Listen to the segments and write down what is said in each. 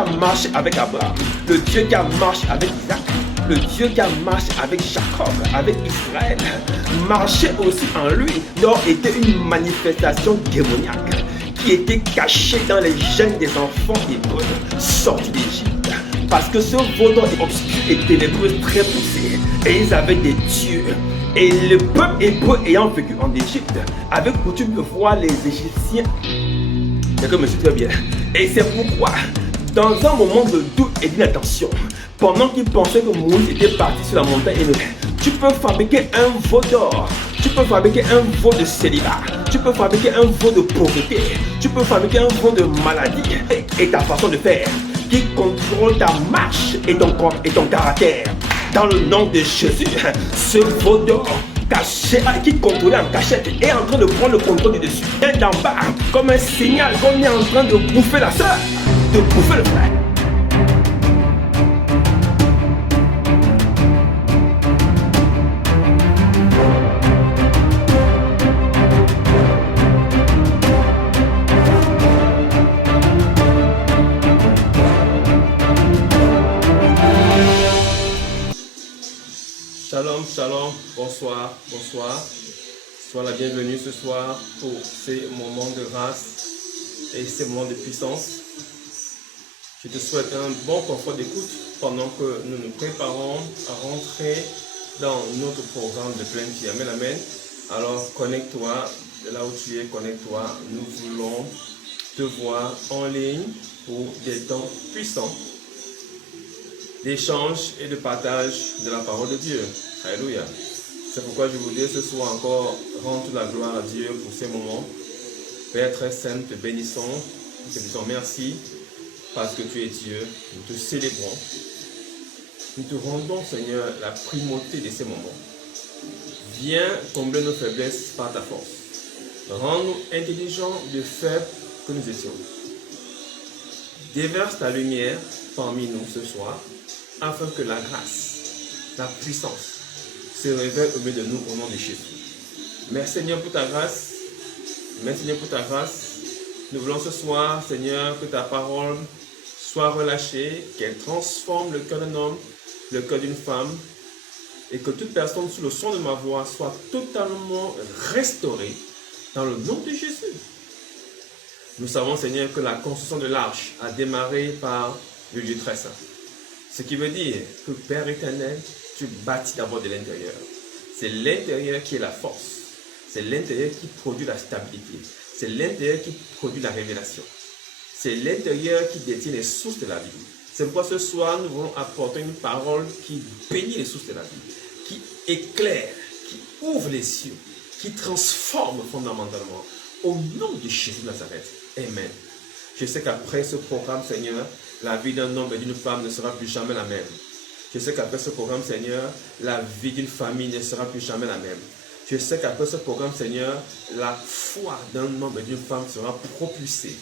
a marché avec Abraham, le Dieu qui a marché avec Isaac, le Dieu qui a marché avec Jacob, avec Israël, marchait aussi en lui. Donc était une manifestation démoniaque qui était cachée dans les gènes des enfants hébreux sortis d'Égypte. Parce que ce vaudor obscur et ténébreux très poussé, et ils avaient des dieux. Et le peuple hébreu ayant vécu en Égypte avait coutume de voir les Égyptiens. C'est comme je très bien. Et c'est pourquoi, dans un moment de doute et d'inattention, pendant qu'ils pensaient que Moïse était parti sur la montagne, tu peux fabriquer un veau d'or, tu peux fabriquer un veau de célibat, tu peux fabriquer un veau de pauvreté, tu peux fabriquer un veau de maladie et ta façon de faire qui contrôle ta marche et ton corps et ton caractère. Dans le nom de Jésus, ce veau d'or caché, qui contrôlait en cachette, est en train de prendre le contrôle du dessus. Et d'en bas, comme un signal qu'on est en train de bouffer la soeur, de bouffer le frère. Shalom, shalom, bonsoir, bonsoir. Sois la bienvenue ce soir pour ces moments de grâce et ces moments de puissance. Je te souhaite un bon confort d'écoute pendant que nous nous préparons à rentrer dans notre programme de pleine vie. Amen, amen. Alors connecte-toi, de là où tu es, connecte-toi. Nous voulons te voir en ligne pour des temps puissants d'échange et de partage de la parole de Dieu. Alléluia. C'est pourquoi je vous dis ce soir encore, rends toute la gloire à Dieu pour ces moments. Père très saint, te bénissons, nous te disons merci parce que tu es Dieu. Nous te célébrons. Nous te rendons, Seigneur, la primauté de ces moments. Viens combler nos faiblesses par ta force. Rends-nous intelligents de faibles que nous étions. Déverse ta lumière parmi nous ce soir, afin que la grâce, la puissance se révèle au milieu de nous au nom de Jésus. Merci Seigneur pour ta grâce. Merci Seigneur pour ta grâce. Nous voulons ce soir, Seigneur, que ta parole soit relâchée, qu'elle transforme le cœur d'un homme, le cœur d'une femme, et que toute personne sous le son de ma voix soit totalement restaurée dans le nom de Jésus. Nous savons, Seigneur, que la construction de l'arche a démarré par le Dieu très saint. Ce qui veut dire que Père éternel, tu bâtis d'abord de l'intérieur. C'est l'intérieur qui est la force. C'est l'intérieur qui produit la stabilité. C'est l'intérieur qui produit la révélation. C'est l'intérieur qui détient les sources de la vie. C'est pourquoi ce soir, nous voulons apporter une parole qui bénit les sources de la vie, qui éclaire, qui ouvre les cieux, qui transforme fondamentalement. Au nom de Jésus de Nazareth. Amen. Je sais qu'après ce programme, Seigneur, la vie d'un homme et d'une femme ne sera plus jamais la même. Je sais qu'après ce programme, Seigneur, la vie d'une famille ne sera plus jamais la même. Je sais qu'après ce programme, Seigneur, la foi d'un homme et d'une femme sera propulsée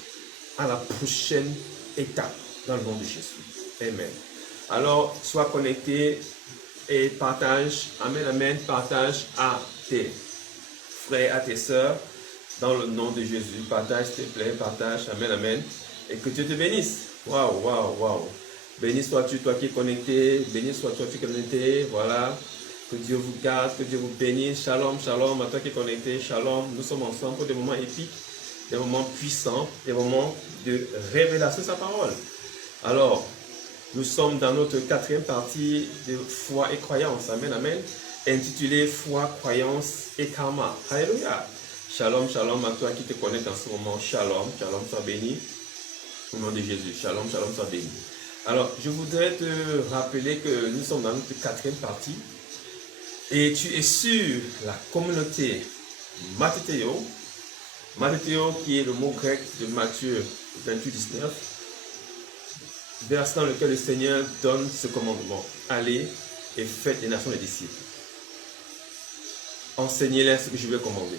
à la prochaine étape dans le nom de Jésus. Amen. Alors, sois connecté et partage, amen, amen, partage à tes frères, à tes sœurs, dans le nom de Jésus. Partage, s'il te plaît, partage, amen, amen, et que Dieu te bénisse. Waouh, waouh, waouh. Béni sois-tu, toi qui es connecté. Béni sois-tu, toi qui es connecté. Voilà. Que Dieu vous garde, que Dieu vous bénisse. Shalom, shalom à toi qui es connecté. Shalom. Nous sommes ensemble pour des moments épiques, des moments puissants, des moments de révélation de sa parole. Alors, nous sommes dans notre quatrième partie de foi et croyance. Amen, amen. Intitulée foi, croyance et karma. Alléluia. Shalom, shalom à toi qui te connecte en ce moment. Shalom, shalom, sois béni. Au nom de Jésus. Shalom, shalom, sois béni. Alors, je voudrais te rappeler que nous sommes dans notre quatrième partie. Et tu es sur la communauté Mathéo. Mathéo qui est le mot grec de Matthieu 28, 19. Verset dans lequel le Seigneur donne ce commandement. Allez et faites des nations des disciples. Enseignez-les ce que je vais commander.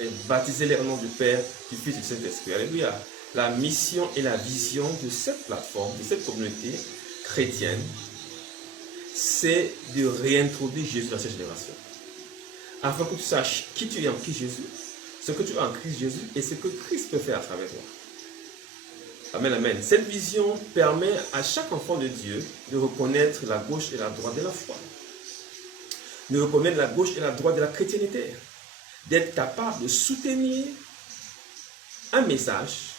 Et baptisez-les au nom du Père, du Fils et du Saint-Esprit. Alléluia. La mission et la vision de cette plateforme, de cette communauté chrétienne, c'est de réintroduire Jésus dans cette génération. Afin que tu saches qui tu es en Christ Jésus, ce que tu es en Christ Jésus et ce que Christ peut faire à travers toi. Amen, amen. Cette vision permet à chaque enfant de Dieu de reconnaître la gauche et la droite de la foi, de reconnaître la gauche et la droite de la chrétienté, d'être capable de soutenir un message,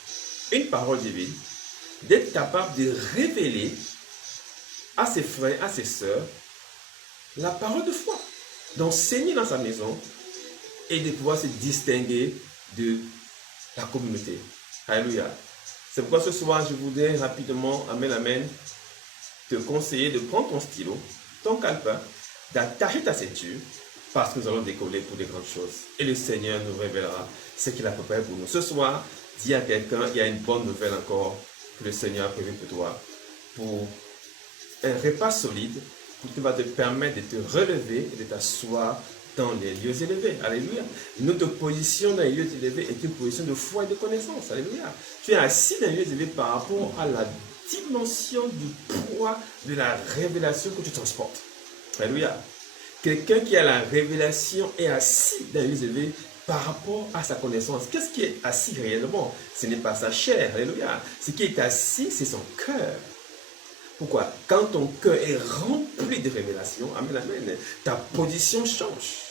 une parole divine, d'être capable de révéler à ses frères, à ses sœurs, la parole de foi, d'enseigner dans sa maison et de pouvoir se distinguer de la communauté. Alléluia. C'est pourquoi ce soir, je voudrais rapidement, amen, amen, te conseiller de prendre ton stylo, ton calepin, d'attacher ta ceinture, parce que nous allons décoller pour des grandes choses. Et le Seigneur nous révélera ce qu'il a préparé pour nous. Ce soir, dis à quelqu'un, il y a une bonne nouvelle encore que le Seigneur a prévu pour toi, pour un repas solide, qui va te permettre de te relever et de t'asseoir dans les lieux élevés. Alléluia. Notre position dans les lieux élevés est une position de foi et de connaissance. Alléluia. Tu es assis dans les lieux élevés par rapport à la dimension du poids de la révélation que tu transportes. Alléluia. Quelqu'un qui a la révélation est assis dans les lieux élevés par rapport à sa connaissance. Qu'est-ce qui est assis réellement? Ce n'est pas sa chair. Alléluia. Ce qui est assis, c'est son cœur. Pourquoi? Quand ton cœur est rempli de révélations, amen, amen, ta position change.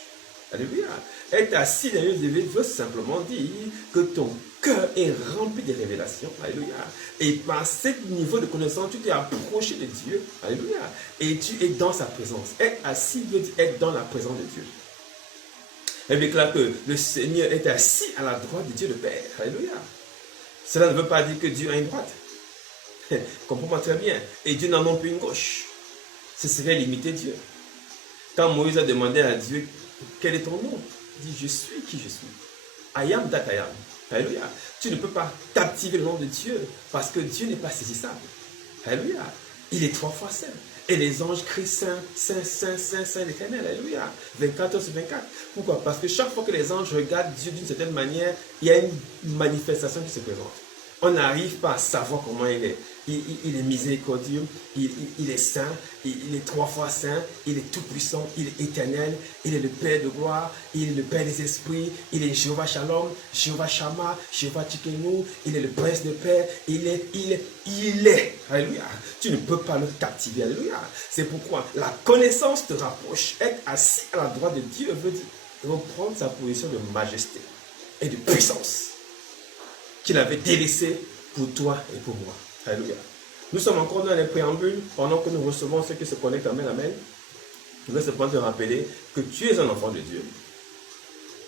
Alléluia. Être assis dans les lieux élevés veut simplement dire que ton cœur est rempli de révélations. Alléluia. Et par ce niveau de connaissance, tu t'es approché de Dieu. Alléluia. Et tu es dans sa présence. Être assis veut dire être dans la présence de Dieu. Elle déclare que le Seigneur est assis à la droite de Dieu le Père. Alléluia. Cela ne veut pas dire que Dieu a une droite. Comprends-moi très bien. Et Dieu n'en a plus une gauche. Ce serait limiter Dieu. Quand Moïse a demandé à Dieu, quel est ton nom? Il dit, je suis qui je suis. I am that I am. Alléluia. Tu ne peux pas captiver le nom de Dieu parce que Dieu n'est pas saisissable. Alléluia. Il est 3 fois saint. Et les anges crient Saint, Saint, Saint, Saint, Saint l'Éternel. Alléluia. 24h/24. Pourquoi? Parce que chaque fois que les anges regardent Dieu d'une certaine manière, il y a une manifestation qui se présente. On n'arrive pas à savoir comment il est. Il est miséricordieux, il est saint, il est 3 fois saint, il est tout puissant, il est éternel, il est le Père de gloire, il est le Père des esprits, il est Jéhovah Shalom, Jéhovah Shammah, Jéhovah Tsidkenu, il est le Prince de paix, il est. Alléluia. Tu ne peux pas le captiver. Alléluia. C'est pourquoi la connaissance te rapproche. Être assis à la droite de Dieu veut dire reprendre sa position de majesté et de puissance qu'il avait délaissé pour toi et pour moi. Alléluia. Nous sommes encore dans les préambules pendant que nous recevons ceux qui se connectent. Amen, amen. Je veux simplement te rappeler que tu es un enfant de Dieu.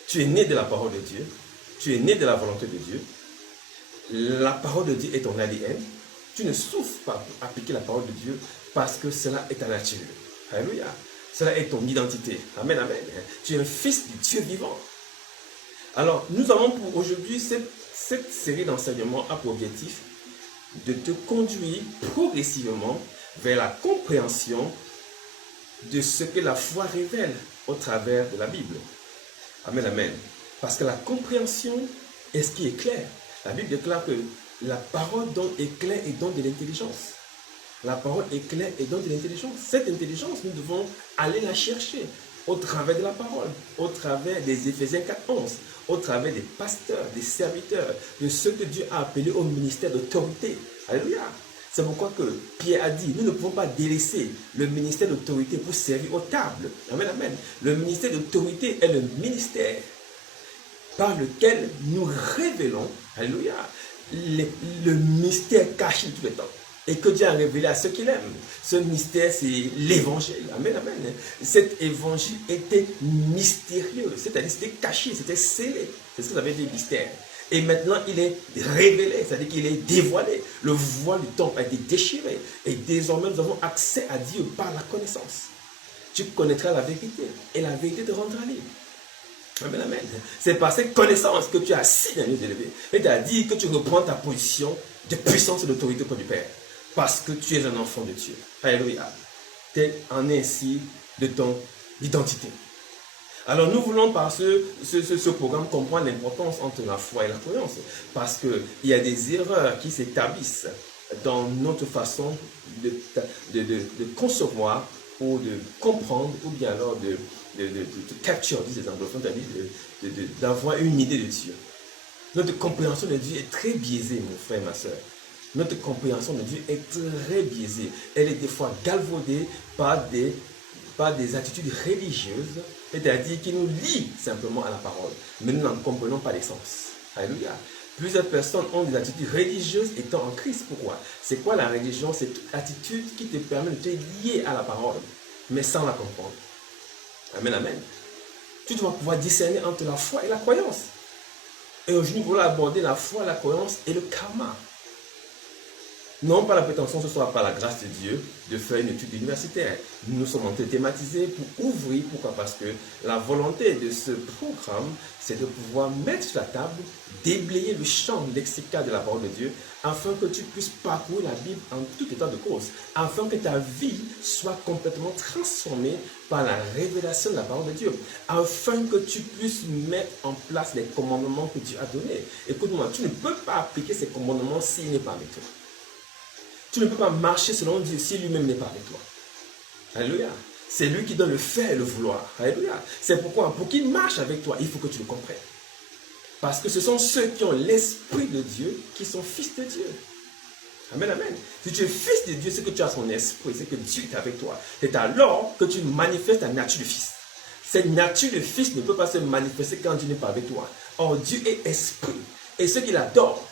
Tu es né de la parole de Dieu. Tu es né de la volonté de Dieu. La parole de Dieu est ton ADN. Tu ne souffres pas pour appliquer la parole de Dieu parce que cela est ta nature. Alléluia. Cela est ton identité. Amen, amen. Tu es un fils du Dieu vivant. Alors, nous avons pour aujourd'hui cette série d'enseignements a pour objectif de te conduire progressivement vers la compréhension de ce que la foi révèle au travers de la Bible. Amen, amen. Parce que la compréhension est ce qui est clair. La Bible déclare que la parole donne éclair et donne de l'intelligence. La parole est claire et donne de l'intelligence. Cette intelligence, nous devons aller la chercher au travers de la parole, au travers des Éphésiens 4:11, au travers des pasteurs, des serviteurs, de ceux que Dieu a appelés au ministère d'autorité. Alléluia. C'est pourquoi que Pierre a dit, nous ne pouvons pas délaisser le ministère d'autorité pour servir aux tables. Amen, amen. Le ministère d'autorité est le ministère par lequel nous révélons, alléluia, le mystère caché de tous les temps. Et que Dieu a révélé à ceux qu'il aime. Ce mystère, c'est l'évangile. Amen, amen. Cet évangile était mystérieux. C'est-à-dire, c'était caché, c'était scellé. C'est ce que ça veut dire, mystère. Et maintenant, il est révélé, c'est-à-dire qu'il est dévoilé. Le voile du temple a été déchiré. Et désormais, nous avons accès à Dieu par la connaissance. Tu connaîtras la vérité. Et la vérité te rendra libre. Amen, amen. C'est par cette connaissance que tu as assis dans les lieux élevés. Et tu as dit que tu reprends ta position de puissance et d'autorité auprès du Père. Parce que tu es un enfant de Dieu. Alléluia. Tel en est ainsi de ton identité. Alors nous voulons par ce programme comprendre l'importance entre la foi et la croyance. Parce qu'il y a des erreurs qui s'établissent dans notre façon de concevoir ou de comprendre ou bien alors de capture, disent les anglophones, c'est-à-dire d'avoir une idée de Dieu. Notre compréhension de Dieu est très biaisée, mon frère et ma soeur. Notre compréhension de Dieu est très biaisée. Elle est des fois galvaudée par des attitudes religieuses, c'est-à-dire qui nous lient simplement à la parole, mais nous n'en comprenons pas l'essence. Alléluia. Plusieurs personnes ont des attitudes religieuses étant en Christ. Pourquoi? C'est quoi la religion? C'est toute attitude qui te permet de te lier à la parole, mais sans la comprendre. Amen, amen. Tu dois pouvoir discerner entre la foi et la croyance. Et aujourd'hui, nous voulons aborder la foi, la croyance et le karma. Non pas la prétention ce soit par la grâce de Dieu de faire une étude universitaire. Nous sommes en train de thématiser pour ouvrir. Pourquoi? Parce que la volonté de ce programme, c'est de pouvoir mettre sur la table, déblayer le champ lexical de la parole de Dieu, afin que tu puisses parcourir la Bible en tout état de cause, afin que ta vie soit complètement transformée par la révélation de la parole de Dieu, afin que tu puisses mettre en place les commandements que Dieu a donnés. Écoute-moi, tu ne peux pas appliquer ces commandements s'il n'est pas avec toi. Tu ne peux pas marcher selon Dieu si lui-même n'est pas avec toi. Alléluia. C'est lui qui donne le faire et le vouloir. Alléluia. C'est pourquoi, pour qu'il marche avec toi, il faut que tu le comprennes. Parce que ce sont ceux qui ont l'esprit de Dieu qui sont fils de Dieu. Amen, amen. Si tu es fils de Dieu, c'est que tu as son esprit, c'est que Dieu est avec toi. C'est alors que tu manifestes ta nature de fils. Cette nature de fils ne peut pas se manifester quand Dieu n'est pas avec toi. Or, Dieu est esprit. Et ceux qui l'adorent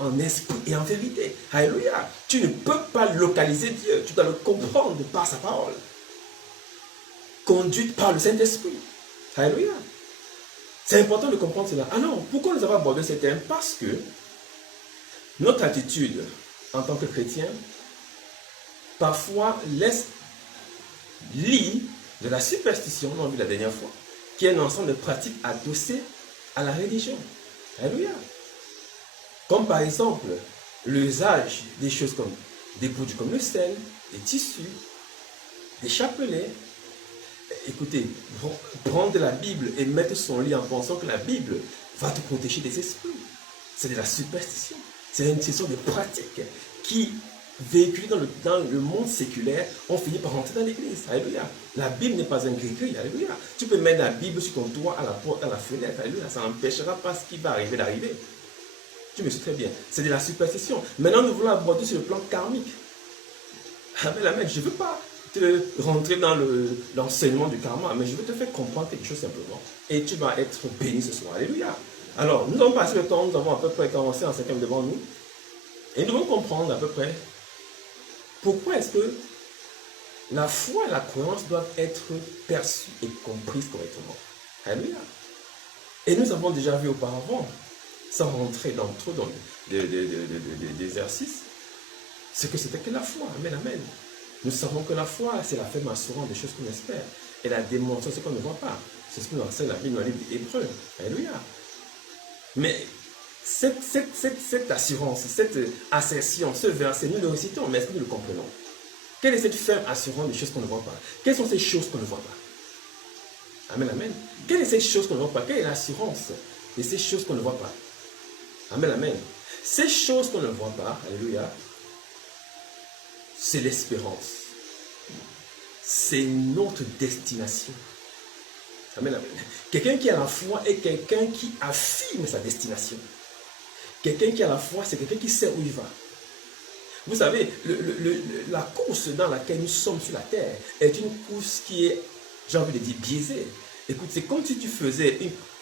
en esprit et en vérité. Alléluia. Tu ne peux pas localiser Dieu. Tu dois le comprendre par sa parole. Conduite par le Saint-Esprit. Alléluia. C'est important de comprendre cela. Alors, pourquoi nous avons abordé ce thème? Parce que notre attitude en tant que chrétien, parfois laisse lit de la superstition, on l'a vu la dernière fois, qui est un ensemble de pratiques adossées à la religion. Alléluia. Comme par exemple, l'usage des choses comme des produits comme le sel, des tissus, des chapelets. Écoutez, prendre la Bible et mettre son lit en pensant que la Bible va te protéger des esprits. C'est de la superstition. C'est une sorte de pratique qui, véhiculée dans le monde séculaire, ont fini par rentrer dans l'église. Alléluia. La Bible n'est pas un gris-gris. Alléluia. Tu peux mettre la Bible sur ton toit, à la porte, à la fenêtre. Alléluia. Ça n'empêchera pas ce qui va arriver d'arriver. Tu me suis très bien. C'est de la superstition. Maintenant, nous voulons aborder sur le plan karmique. Amen, amen. Je ne veux pas te rentrer dans l'enseignement du karma, mais je veux te faire comprendre quelque chose simplement. Et tu vas être béni ce soir. Alléluia. Alors, nous avons passé le temps, nous avons à peu près commencé en 5e devant nous. Et nous devons comprendre à peu près pourquoi est-ce que la foi et la croyance doivent être perçues et comprises correctement. Alléluia. Et nous avons déjà vu auparavant, sans rentrer dans trop des exercices, ce que c'était que la foi. Amen, amen. Nous savons que la foi, c'est la ferme assurance des choses qu'on espère. Et la démonstration, c'est qu'on ne voit pas. C'est ce que nous enseigne la Bible dans le livre d'Hébreux. Alléluia. Mais cette assurance, cette assertion, ce verset, nous le récitons, mais est-ce que nous le comprenons? Quelle est cette ferme assurance des choses qu'on ne voit pas? Quelles sont ces choses qu'on ne voit pas? Amen, amen. Quelle est cette chose qu'on ne voit pas? Quelle est l'assurance de ces choses qu'on ne voit pas? Amen, amen. Ces choses qu'on ne voit pas, alléluia, c'est l'espérance. C'est notre destination. Amen, amen. Quelqu'un qui a la foi est quelqu'un qui affirme sa destination. Quelqu'un qui a la foi, c'est quelqu'un qui sait où il va. Vous savez, la course dans laquelle nous sommes sur la terre est une course qui est, j'ai envie de dire, biaisée. Écoute, c'est comme si tu faisais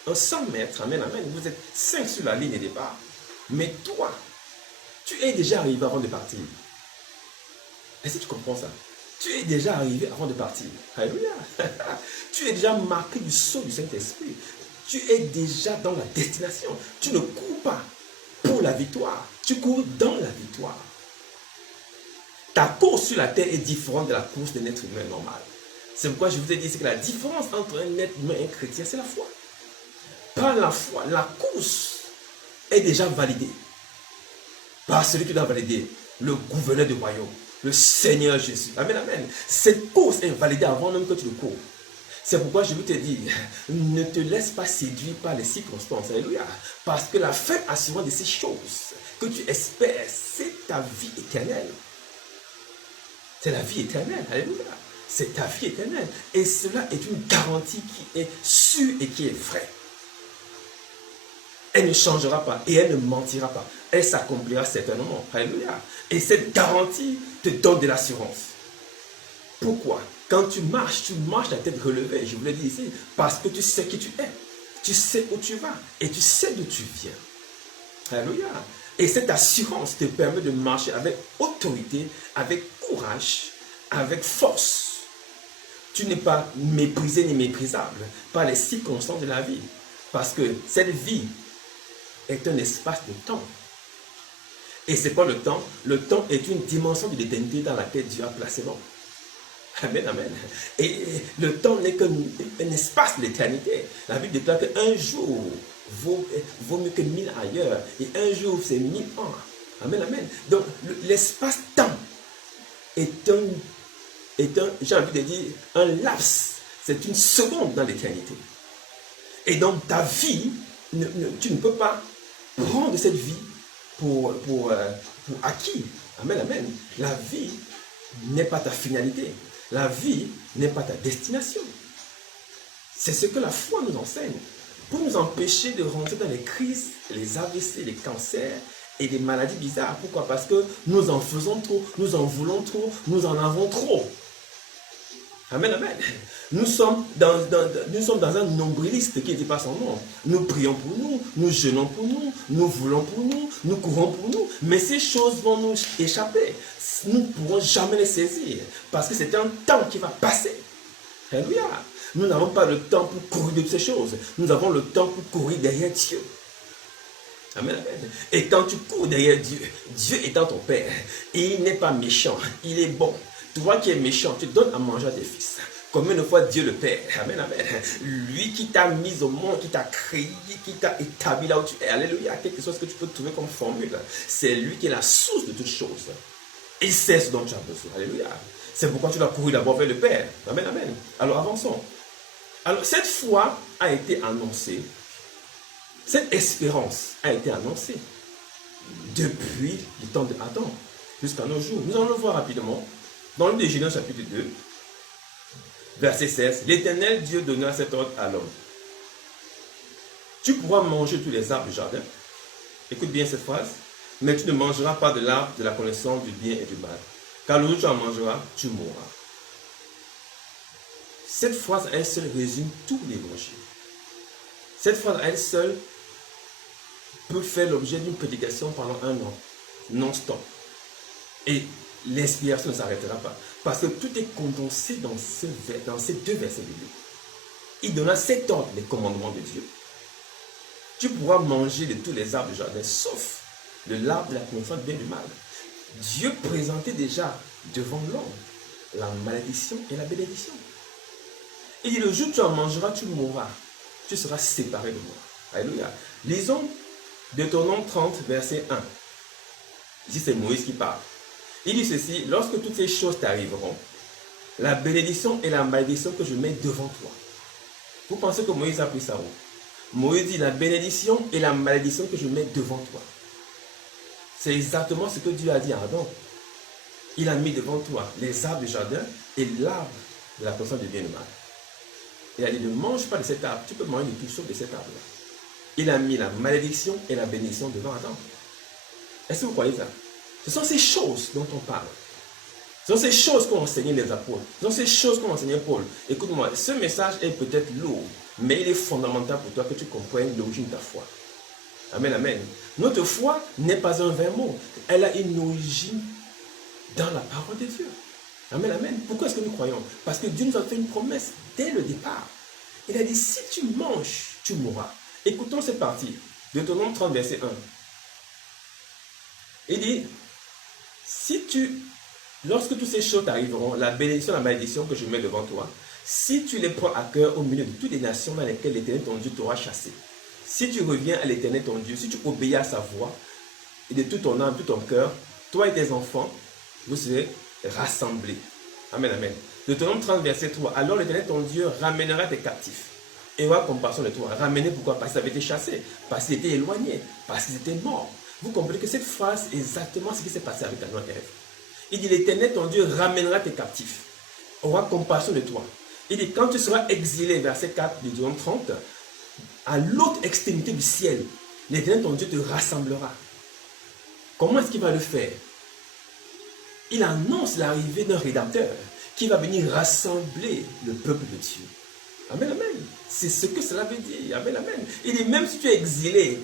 un 100 mètres, amen, amen, vous êtes 5 sur la ligne de départ. Mais toi, tu es déjà arrivé avant de partir. Est-ce que tu comprends ça? Tu es déjà arrivé avant de partir. Alléluia. Tu es déjà marqué du sceau du Saint-Esprit. Tu es déjà dans la destination. Tu ne cours pas pour la victoire. Tu cours dans la victoire. Ta course sur la terre est différente de la course d'un être humain normal. C'est pourquoi je vous ai dit que la différence entre un être humain et un chrétien, c'est la foi. Par la foi, la course est déjà validée par celui qui doit valider, le gouverneur du royaume, le Seigneur Jésus. Amen, amen. Cette course est validée avant même que tu le cours. C'est pourquoi je vous te dis, ne te laisse pas séduire par les circonstances. Alléluia. Parce que la fin assurante de ces choses que tu espères, c'est ta vie éternelle. C'est la vie éternelle. Alléluia. C'est ta vie éternelle. Et cela est une garantie qui est sûre et qui est vraie. Elle ne changera pas et elle ne mentira pas. Elle s'accomplira certainement. Alléluia. Et cette garantie te donne de l'assurance. Pourquoi? Quand tu marches la tête relevée, je vous l'ai dit ici, parce que tu sais qui tu es. Tu sais où tu vas et tu sais d'où tu viens. Alléluia. Et cette assurance te permet de marcher avec autorité, avec courage, avec force. Tu n'es pas méprisé ni méprisable par les circonstances de la vie. Parce que cette vie est un espace de temps. Et c'est quoi le temps? Le temps est une dimension de l'éternité dans laquelle Dieu a placé l'homme. Amen, amen. Et le temps n'est qu'un espace de l'éternité. La Bible déclare qu'un jour vaut mieux que 1000 ailleurs. Et un jour, c'est 1000 ans. Amen, amen. Donc, l'espace-temps est un, j'ai envie de dire, un laps. C'est une seconde dans l'éternité. Et donc, ta vie, tu ne peux pas prendre cette vie pour acquis. Amen, amen. La vie n'est pas ta finalité. La vie n'est pas ta destination. C'est ce que la foi nous enseigne. Pour nous empêcher de rentrer dans les crises, les AVC, les cancers et des maladies bizarres. Pourquoi? Parce que nous en faisons trop, nous en voulons trop, nous en avons trop. Amen, amen. Nous sommes dans un nombriliste qui n'était pas son nom. Nous prions pour nous, nous jeûnons pour nous, nous voulons pour nous, nous courons pour nous. Mais ces choses vont nous échapper. Nous ne pourrons jamais les saisir. Parce que c'est un temps qui va passer. Alléluia. Nous n'avons pas le temps pour courir de toutes ces choses. Nous avons le temps pour courir derrière Dieu. Amen, amen. Et quand tu cours derrière Dieu, Dieu étant ton Père, et il n'est pas méchant, il est bon. Toi qui es méchant, tu donnes à manger à tes fils. Combien de fois Dieu le Père, amen, amen, lui qui t'a mis au monde, qui t'a créé, qui t'a établi là où tu es, alléluia, quelque chose que tu peux trouver comme formule, c'est lui qui est la source de toutes choses. Il sait ce dont tu as besoin, alléluia. C'est pourquoi tu dois courir d'abord vers le Père, amen, amen. Alors avançons. Alors cette foi a été annoncée, cette espérance a été annoncée depuis le temps d'Adam jusqu'à nos jours. Nous allons le voir rapidement. Dans le Genèse chapitre 2, verset 16, l'Éternel Dieu donna cet ordre à l'homme. Tu pourras manger tous les arbres du jardin. Écoute bien cette phrase. Mais tu ne mangeras pas de l'arbre de la connaissance du bien et du mal. Car le jour où tu en mangeras, tu mourras. Cette phrase à elle seule résume tout l'évangile. Cette phrase à elle seule peut faire l'objet d'une prédication pendant 1 an, non-stop. Et l'inspiration ne s'arrêtera pas. Parce que tout est condensé dans ces 2 versets bibliques. Il donna 7 ordres, les commandements de Dieu. Tu pourras manger de tous les arbres du jardin, sauf de l'arbre de la connaissance du bien et du mal. Dieu présentait déjà devant l'homme la malédiction et la bénédiction. Il dit, le jour où tu en mangeras, tu mourras. Tu seras séparé de moi. Alléluia. Lisons Deutéronome 30, verset 1. Ici, c'est Moïse qui parle. Il dit ceci, lorsque toutes ces choses t'arriveront, la bénédiction et la malédiction que je mets devant toi. Vous pensez que Moïse a pris ça où? Moïse dit, la bénédiction et la malédiction que je mets devant toi. C'est exactement ce que Dieu a dit à Adam. Il a mis devant toi les arbres du jardin et l'arbre de la connaissance du bien et du mal. Il a dit, ne mange pas de cet arbre, tu peux manger de tout sauf de cet arbre-là. Il a mis la malédiction et la bénédiction devant Adam. Est-ce que vous croyez ça? Ce sont ces choses dont on parle. Ce sont ces choses qu'ont enseigné les apôtres. Ce sont ces choses qu'ont enseigné Paul. Écoute-moi, ce message est peut-être lourd, mais il est fondamental pour toi que tu comprennes l'origine de ta foi. Amen, amen. Notre foi n'est pas un vain mot. Elle a une origine dans la parole de Dieu. Amen, amen. Pourquoi est-ce que nous croyons? Parce que Dieu nous a fait une promesse dès le départ. Il a dit, si tu manges, tu mourras. Écoutons cette partie. Deutéronome 30, verset 1. Il dit, lorsque toutes ces choses t'arriveront, la bénédiction et la malédiction que je mets devant toi, si tu les prends à cœur au milieu de toutes les nations dans lesquelles l'Éternel ton Dieu t'aura chassé, si tu reviens à l'Éternel ton Dieu, si tu obéis à sa voix, et de tout ton âme, tout ton cœur, toi et tes enfants, vous serez rassemblés. Amen, amen. Deutéronome 30, verset 3. Alors l'Éternel ton Dieu ramènera tes captifs et aura compassion de toi. Ramener pourquoi? Parce qu'ils avaient été chassés, parce qu'ils étaient éloignés, parce qu'ils étaient morts. Vous comprenez que cette phrase est exactement ce qui s'est passé avec Adam et Ève. Il dit, l'Éternel ton Dieu ramènera tes captifs, aura compassion de toi. Il dit, quand tu seras exilé, verset 4 du Deutéronome 30, à l'autre extrémité du ciel, L'Éternel, ton Dieu, te rassemblera. Comment est-ce qu'il va le faire? Il annonce l'arrivée d'un Rédempteur qui va venir rassembler le peuple de Dieu. Amen, amen. C'est ce que cela veut dire. Amen, amen. Il dit, même si tu es exilé,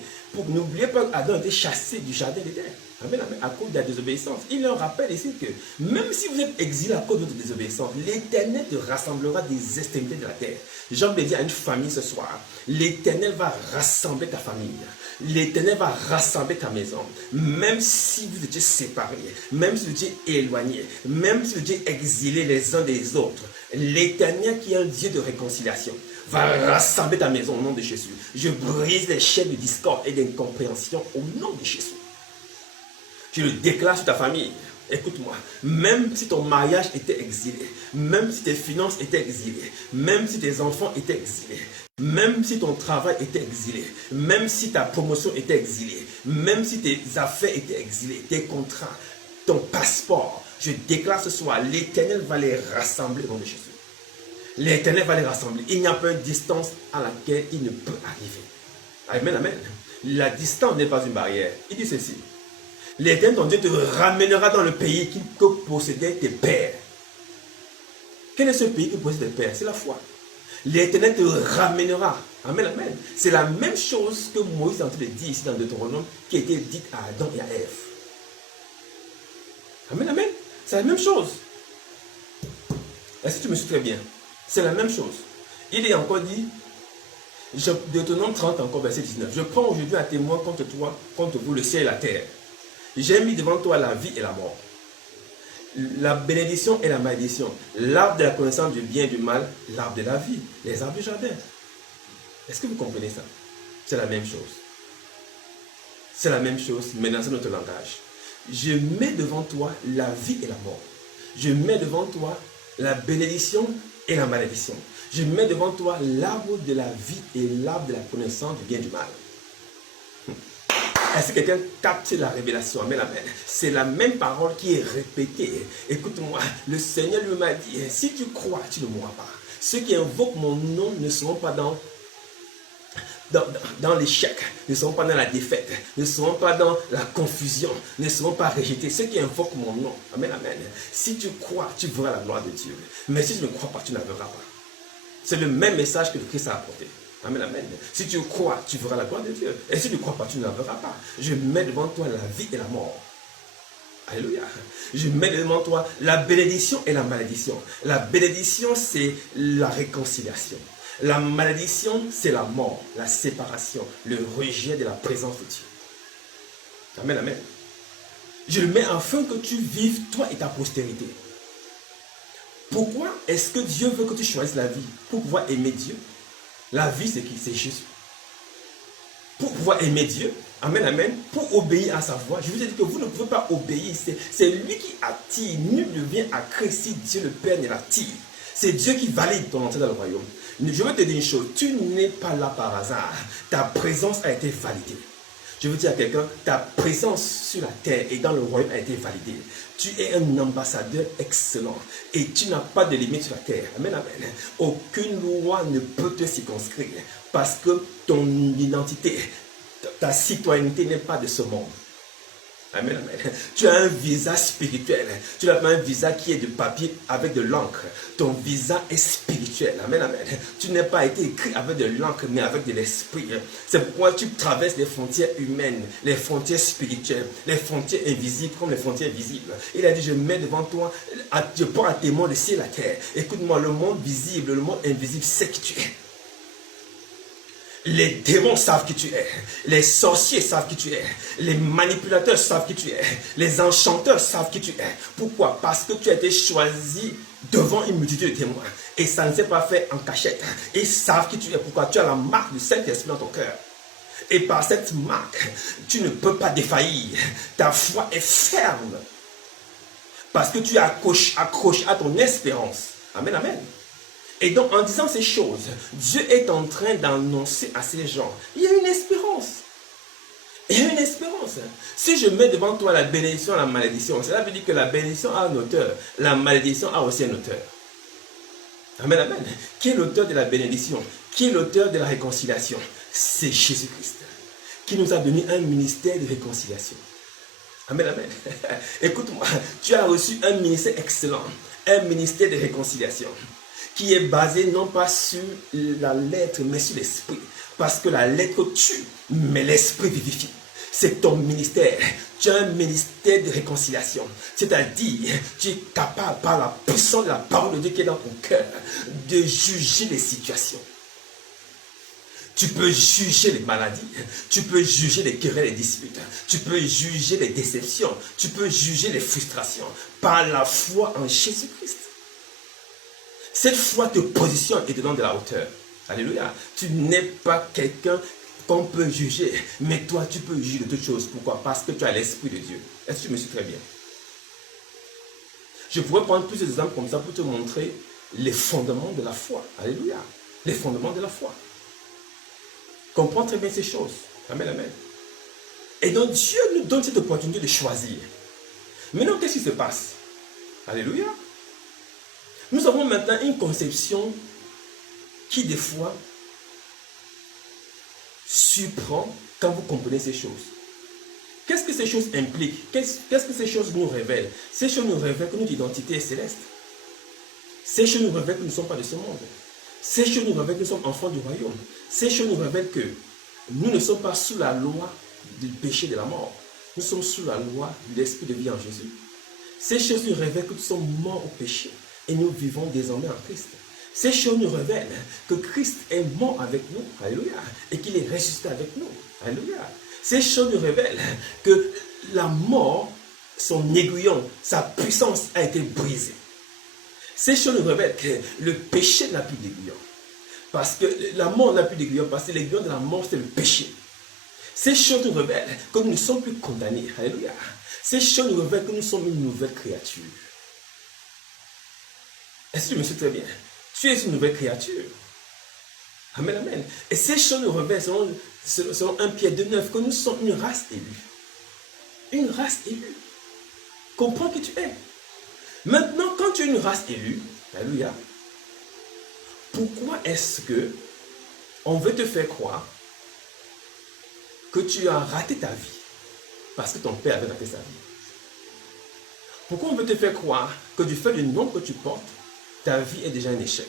n'oubliez pas qu'Adam a été chassé du jardin d'Éden. Amen, amen. À cause de la désobéissance. Il leur rappelle ici que même si vous êtes exilé à cause de votre désobéissance, l'Éternel te rassemblera des extrémités de la terre. Jean me dit à une famille ce soir, l'Éternel va rassembler ta famille. L'Éternel va rassembler ta maison. Même si vous étiez séparés, même si vous étiez éloignés, même si vous étiez exilés les uns des autres, l'Éternel qui est un Dieu de réconciliation va rassembler ta maison au nom de Jésus. Je brise les chaînes de discorde et d'incompréhension au nom de Jésus. Je le déclare sur ta famille. Écoute-moi, même si ton mariage était exilé, même si tes finances étaient exilées, même si tes enfants étaient exilés, même si ton travail était exilé, même si ta promotion était exilée, même si tes affaires étaient exilées, tes contrats, ton passeport, je déclare ce soir, l'Éternel va les rassembler au nom de Jésus. L'Éternel va les rassembler. Il n'y a pas une distance à laquelle il ne peut arriver. Amen, amen. La distance n'est pas une barrière. Il dit ceci. L'Éternel, ton Dieu, te ramènera dans le pays que possédaient tes pères. Quel est ce pays que possédaient tes pères? C'est la foi. L'Éternel te ramènera. Amen, amen. C'est la même chose que Moïse est en train de dire ici dans Deutéronome qui a été dite à Adam et à Ève. Amen, amen. C'est la même chose. Est-ce que tu me suis très bien? C'est la même chose. Il est encore dit, Deutéronome 30, encore verset 19. Je prends aujourd'hui un témoin contre toi, contre vous, le ciel et la terre. J'ai mis devant toi la vie et la mort, la bénédiction et la malédiction, l'arbre de la connaissance du bien et du mal, l'arbre de la vie, les arbres du jardin. Est-ce que vous comprenez ça? C'est la même chose. C'est la même chose, mais dans notre langage. Je mets devant toi la vie et la mort. Je mets devant toi la bénédiction et la malédiction. Je mets devant toi l'arbre de la vie et l'arbre de la connaissance du bien et du mal. Est-ce que quelqu'un capte la révélation? Amen, amen. C'est la même parole qui est répétée. Écoute-moi, le Seigneur lui m'a dit, si tu crois, tu ne mourras pas. Ceux qui invoquent mon nom ne seront pas dans l'échec, ne seront pas dans la défaite, ne seront pas dans la confusion, ne seront pas rejetés. Ceux qui invoquent mon nom, amen, amen. Si tu crois, tu verras la gloire de Dieu. Mais si tu ne crois pas, tu ne la verras pas. C'est le même message que le Christ a apporté. Amen, amen. Si tu crois, tu verras la gloire de Dieu. Et si tu ne crois pas, tu ne la verras pas. Je mets devant toi la vie et la mort. Alléluia. Je mets devant toi la bénédiction et la malédiction. La bénédiction, c'est la réconciliation. La malédiction, c'est la mort, la séparation, le rejet de la présence de Dieu. Amen, amen. Je le mets afin que tu vives, toi et ta postérité. Pourquoi est-ce que Dieu veut que tu choisisses la vie? Pour pouvoir aimer Dieu. La vie, c'est qui? C'est Jésus. Pour pouvoir aimer Dieu, amen, amen, pour obéir à sa voix. Je vous ai dit que vous ne pouvez pas obéir. C'est lui qui attire. Nul ne vient à Christ si Dieu le Père ne l'attire. C'est Dieu qui valide ton entrée dans le royaume. Je veux te dire une chose, tu n'es pas là par hasard. Ta présence a été validée. Je veux dire à quelqu'un, ta présence sur la terre et dans le royaume a été validée. Tu es un ambassadeur excellent et tu n'as pas de limite sur la terre. Amen, amen. Aucune loi ne peut te circonscrire parce que ton identité, ta citoyenneté n'est pas de ce monde. Amen, amen. Tu as un visa spirituel. Tu n'as pas un visa qui est de papier avec de l'encre. Ton visa est spirituel. Amen, amen. Tu n'as pas été écrit avec de l'encre, mais avec de l'esprit. C'est pourquoi tu traverses les frontières humaines, les frontières spirituelles, les frontières invisibles comme les frontières visibles. Il a dit, je mets devant toi, je prends à témoin le ciel et la terre. Écoute-moi, le monde visible, le monde invisible sait qui tu es. Les démons savent qui tu es. Les sorciers savent qui tu es. Les manipulateurs savent qui tu es. Les enchanteurs savent qui tu es. Pourquoi? Parce que tu as été choisi devant une multitude de témoins. Et ça ne s'est pas fait en cachette. Ils savent qui tu es. Pourquoi? Tu as la marque du Saint-Esprit dans ton cœur. Et par cette marque, tu ne peux pas défaillir. Ta foi est ferme. Parce que tu es accroché à ton espérance. Amen, amen. Et donc, en disant ces choses, Dieu est en train d'annoncer à ces gens, il y a une espérance. Il y a une espérance. Si je mets devant toi la bénédiction et la malédiction, cela veut dire que la bénédiction a un auteur, la malédiction a aussi un auteur. Amen, amen. Qui est l'auteur de la bénédiction? Qui est l'auteur de la réconciliation? C'est Jésus-Christ. qui nous a donné un ministère de réconciliation. Amen, amen. Écoute-moi, tu as reçu un ministère excellent, un ministère de réconciliation, qui est basé non pas sur la lettre, mais sur l'esprit. Parce que la lettre tue, mais l'esprit vivifie. C'est ton ministère. Tu as un ministère de réconciliation. C'est-à-dire, tu es capable, par la puissance de la parole de Dieu qui est dans ton cœur, de juger les situations. Tu peux juger les maladies, tu peux juger les querelles et disputes, tu peux juger les déceptions, tu peux juger les frustrations par la foi en Jésus-Christ. Cette foi te positionne et te donne de la hauteur. Alléluia. Tu n'es pas quelqu'un qu'on peut juger, mais toi tu peux juger de toutes choses. Pourquoi? Parce que tu as l'Esprit de Dieu. Est-ce que tu me suis très bien? Je pourrais prendre plusieurs exemples comme ça pour te montrer les fondements de la foi. Alléluia. Les fondements de la foi. Comprends très bien ces choses. Amen, amen. Et donc Dieu nous donne cette opportunité de choisir. Maintenant, qu'est-ce qui se passe? Alléluia. Nous avons maintenant une conception qui des fois surprend quand vous comprenez ces choses. Qu'est-ce que ces choses impliquent? Qu'est-ce que ces choses nous révèlent? Ces choses nous révèlent que notre identité est céleste. Ces choses nous révèlent que nous ne sommes pas de ce monde. Ces choses nous révèlent que nous sommes enfants du royaume. Ces choses nous révèlent que nous ne sommes pas sous la loi du péché et de la mort. Nous sommes sous la loi de l'esprit de vie en Jésus. Ces choses nous révèlent que nous sommes morts au péché et nous vivons désormais en Christ. Ces choses nous révèlent que Christ est mort avec nous, alléluia, et qu'il est ressuscité avec nous, alléluia. Ces choses nous révèlent que la mort, son aiguillon, sa puissance a été brisée. Ces choses nous révèlent que le péché n'a plus d'aiguillon. Parce que la mort n'a plus d'aiguillon, parce que l'aiguillon de la mort, c'est le péché. Ces choses nous révèlent que nous ne sommes plus condamnés. Alléluia. Ces choses nous révèlent que nous sommes une nouvelle créature. Est-ce que tu me suis très bien? Tu es une nouvelle créature. Amen, amen. Et ces choses nous révèlent, selon 1 Pierre 2,9, que nous sommes une race élue. Une race élue. Comprends qui tu es. Maintenant, quand tu es une race élue, alléluia, pourquoi est-ce que on veut te faire croire que tu as raté ta vie parce que ton père avait raté sa vie? Pourquoi on veut te faire croire que du fait du nom que tu portes, ta vie est déjà un échec?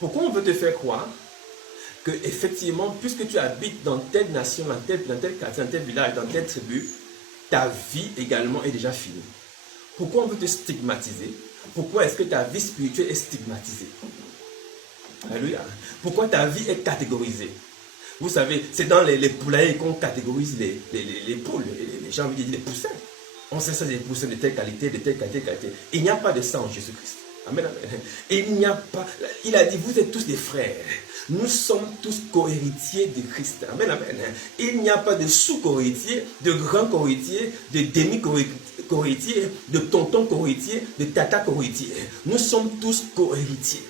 Pourquoi on veut te faire croire que effectivement, puisque tu habites dans telle nation, dans tel quartier, dans tel village, dans telle tribu, ta vie également est déjà finie? Pourquoi on veut te stigmatiser? Pourquoi est-ce que ta vie spirituelle est stigmatisée? Alléluia. Pourquoi ta vie est catégorisée? Vous savez, c'est dans les poulaillers qu'on catégorise les poules, les gens veulent dire les poussins. On sait ça, des poussins de telle qualité, de telle qualité, de qualité. Il n'y a pas de ça en Jésus-Christ. Amen, amen. Il n'y a pas, il a dit, vous êtes tous des frères. Nous sommes tous co-héritiers de Christ. Amen, amen. Il n'y a pas de sous-co-héritier, de grand co-héritier, de demi-co-héritier, de tonton co-héritier, de tata co-héritier. Nous sommes tous co-héritiers.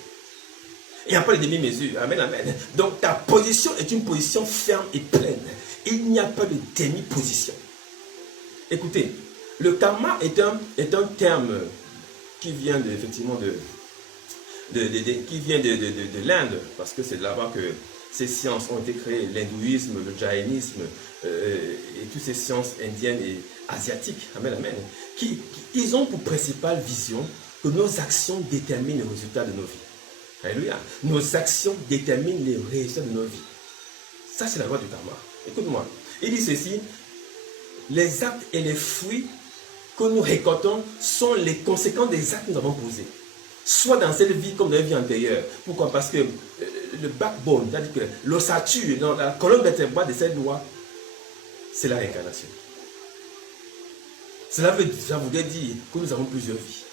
Il n'y a pas de demi-mesure. Amen, amen. Donc ta position est une position ferme et pleine. Il n'y a pas de demi-position. Écoutez, le karma est un terme qui vient effectivement de l'Inde, parce que c'est de là-bas que ces sciences ont été créées, l'hindouisme, le jaïnisme et toutes ces sciences indiennes et asiatiques, amen, amen, ils ont pour principale vision que nos actions déterminent le résultat de nos vies. Alléluia. Nos actions déterminent les résultats de nos vies. Ça, c'est la loi du karma. Écoute-moi. Il dit ceci, les actes et les fruits que nous récoltons sont les conséquences des actes que nous avons posés. Soit dans cette vie comme dans la vie antérieure. Pourquoi? Parce que le backbone, c'est-à-dire que l'ossature, dans la colonne vertébrale de cette loi, c'est la réincarnation. Cela voudrait dire que nous avons plusieurs vies.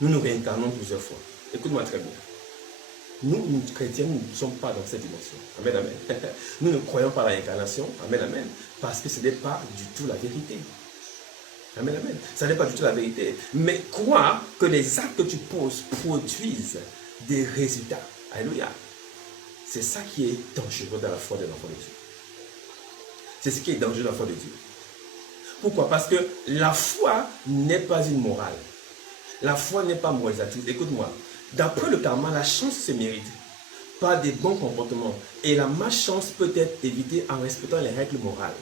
Nous nous réincarnons plusieurs fois. Écoute-moi très bien. Nous, chrétiens, nous ne sommes pas dans cette dimension. Amen, amen. Nous ne croyons pas à la réincarnation. Amen, amen. Parce que ce n'est pas du tout la vérité. Amen, amen. Ce n'est pas du tout la vérité. Mais croire que les actes que tu poses produisent des résultats. Alléluia. C'est ça qui est dangereux dans la foi de l'enfant de Dieu. C'est ce qui est dangereux dans la foi de Dieu. Pourquoi? Parce que la foi n'est pas une morale. La foi n'est pas moralisatrice. Écoute-moi. D'après le karma, la chance se mérite. par des bons comportements. Et la malchance peut être évitée en respectant les règles morales.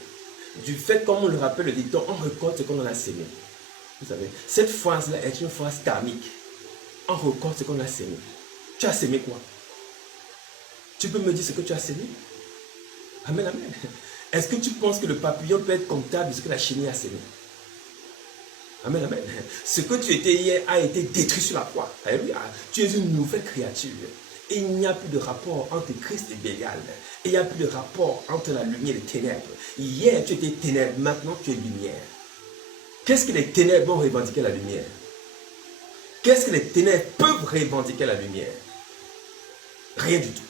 Du fait, comme on le rappelle le dicton, on récolte ce qu'on a sémé. Vous savez, cette phrase-là est une phrase karmique. On récolte ce qu'on a sémé. Tu as sémé quoi? Tu peux me dire ce que tu as sémé? Amen, amen. Est-ce que tu penses que le papillon peut être comptable de ce que la chenille a sémé? Amen, amen. Ce que tu étais hier a été détruit sur la croix. Alléluia. Tu es une nouvelle créature. Et il n'y a plus de rapport entre Christ et Bélial. Et il n'y a plus de rapport entre la lumière et les ténèbres. Hier, tu étais ténèbres. Maintenant, tu es lumière. Qu'est-ce que les ténèbres vont revendiquer la lumière? Qu'est-ce que les ténèbres peuvent revendiquer la lumière? Rien du tout.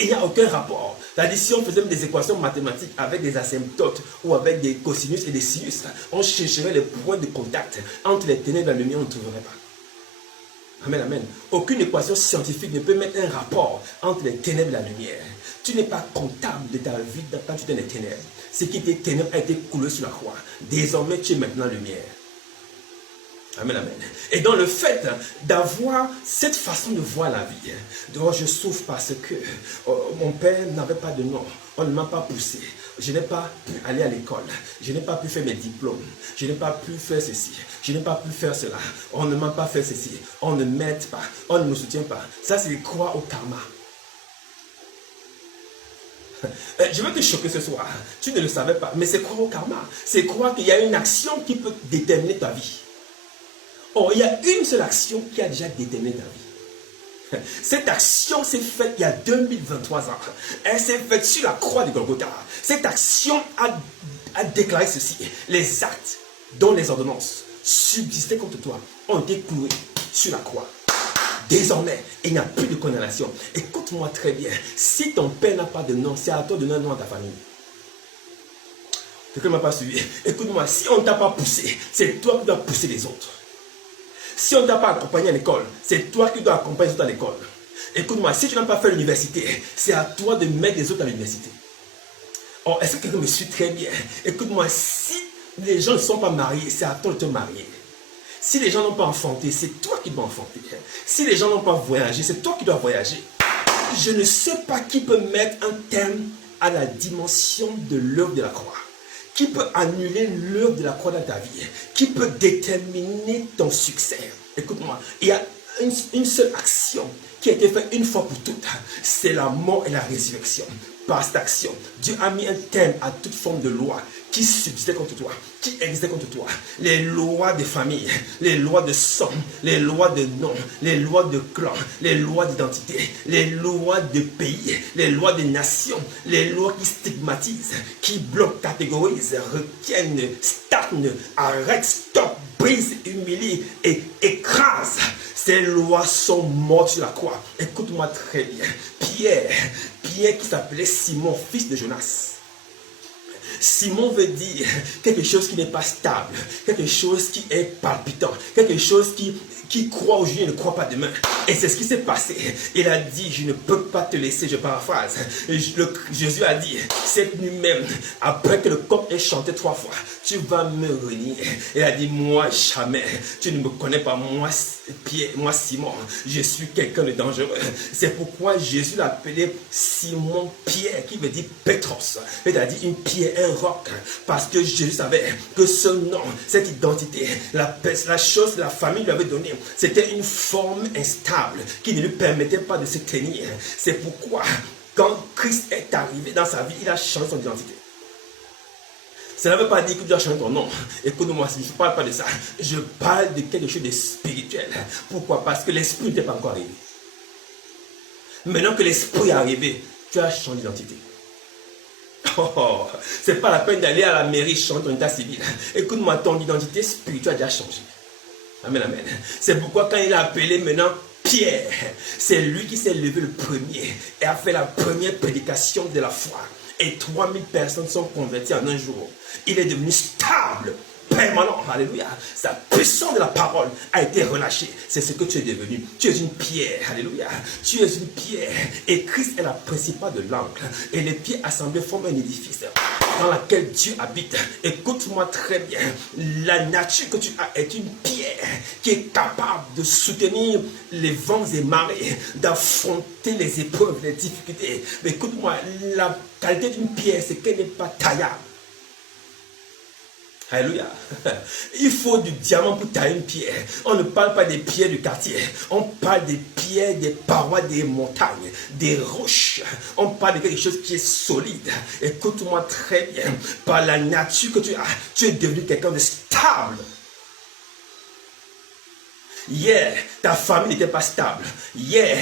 Il n'y a aucun rapport. C'est-à-dire, si on faisait des équations mathématiques avec des asymptotes ou avec des cosinus et des sinus, on chercherait les points de contact entre les ténèbres et la lumière, on ne trouverait pas. Amen, amen. Aucune équation scientifique ne peut mettre un rapport entre les ténèbres et la lumière. Tu n'es pas comptable de ta vie quand tu es dans les ténèbres. Ce qui était ténèbres a été coulé sur la croix. Désormais, tu es maintenant lumière. Amen, amen. Et dans le fait d'avoir cette façon de voir la vie, je souffre parce que mon père n'avait pas de nom, on ne m'a pas poussé, je n'ai pas pu aller à l'école, je n'ai pas pu faire mes diplômes, je n'ai pas pu faire ceci, je n'ai pas pu faire cela, on ne m'a pas fait ceci, on ne m'aide pas, on ne me soutient pas. Ça, c'est croire au karma. Je vais te choquer ce soir, tu ne le savais pas, mais c'est croire au karma. C'est croire qu'il y a une action qui peut déterminer ta vie. Or, il y a une seule action qui a déjà déterminé ta vie. Cette action s'est faite il y a 2023 ans. Elle s'est faite sur la croix de Golgotha. Cette action a déclaré ceci. Les actes dont les ordonnances subsistaient contre toi ont été cloués sur la croix. Désormais, il n'y a plus de condamnation. Écoute-moi très bien. Si ton père n'a pas de nom, c'est à toi de donner un nom à ta famille. Quelqu'un ne m'a pas suivi. Écoute-moi, si on ne t'a pas poussé, c'est toi qui dois pousser les autres. Si on ne t'a pas accompagné à l'école, c'est toi qui dois accompagner les autres à l'école. Écoute-moi, si tu n'as pas fait l'université, c'est à toi de mettre les autres à l'université. Oh, est-ce que quelqu'un me suit très bien? Écoute-moi, si les gens ne sont pas mariés, c'est à toi de te marier. Si les gens n'ont pas enfanté, c'est toi qui dois enfanter. Si les gens n'ont pas voyagé, c'est toi qui dois voyager. Je ne sais pas qui peut mettre un terme à la dimension de l'œuvre de la croix. Qui peut annuler l'œuvre de la croix dans ta vie? Qui peut déterminer ton succès? Écoute-moi, il y a une seule action qui a été faite une fois pour toutes. C'est la mort et la résurrection. Par cette action, Dieu a mis un terme à toute forme de loi qui subsistait contre toi, qui existait contre toi. Les lois des familles, les lois de sang, les lois de nom, les lois de clan, les lois d'identité, les lois de pays, les lois des nations, les lois qui stigmatisent, qui bloquent, catégorisent, retiennent, stagnent, arrêtent, stoppent, brisent, humilient et écrasent. Ces lois sont mortes sur la croix. Écoute-moi très bien. Pierre qui s'appelait Simon, fils de Jonas. Simon veut dire quelque chose qui n'est pas stable, quelque chose qui est palpitant, quelque chose qui croit aujourd'hui et ne croit pas demain. Et c'est ce qui s'est passé. Il a dit, je ne peux pas te laisser, je paraphrase. Jésus a dit, cette nuit même, après que le coq ait chanté 3 fois, tu vas me renier. Il a dit, moi jamais, tu ne me connais pas, moi Simon, je suis quelqu'un de dangereux. C'est pourquoi Jésus l'a appelé Simon Pierre, qui veut dire Pétros. Il a dit une pierre, un roc, parce que Jésus savait que ce nom, cette identité, la chose que la famille lui avait donnée, c'était une forme instable qui ne lui permettait pas de se tenir. C'est pourquoi quand Christ est arrivé dans sa vie, il a changé son identité. Ça ne veut pas dire que tu dois changer ton nom. Écoute-moi, je ne parle pas de ça. Je parle de quelque chose de spirituel. Pourquoi? Parce que l'esprit n'était pas encore arrivé. Maintenant que l'esprit est arrivé, tu as changé d'identité. Oh, c'est pas la peine d'aller à la mairie changer ton état civil. Écoute-moi, ton identité spirituelle a déjà changé. Amen, amen. C'est pourquoi quand il a appelé maintenant Pierre, c'est lui qui s'est levé le premier et a fait la première prédication de la foi. Et 3000 personnes sont converties en un jour. Il est devenu stable permanent. Alléluia. Sa puissance de la parole a été relâchée. C'est ce que tu es devenu. Tu es une pierre. Alléluia. Tu es une pierre. Et Christ est la principale de l'angle. Et les pierres assemblées forment un édifice dans lequel Dieu habite. Écoute-moi très bien. La nature que tu as est une pierre qui est capable de soutenir les vents et marées, d'affronter les épreuves, les difficultés. Mais écoute-moi, la qualité d'une pierre, c'est qu'elle n'est pas taillable. Alléluia. Il faut du diamant pour tailler une pierre. On ne parle pas des pierres du quartier. On parle des pierres, des parois, des montagnes, des roches. On parle de quelque chose qui est solide. Écoute-moi très bien. Par la nature que tu es devenu quelqu'un de stable. Hier, ta famille n'était pas stable. Hier,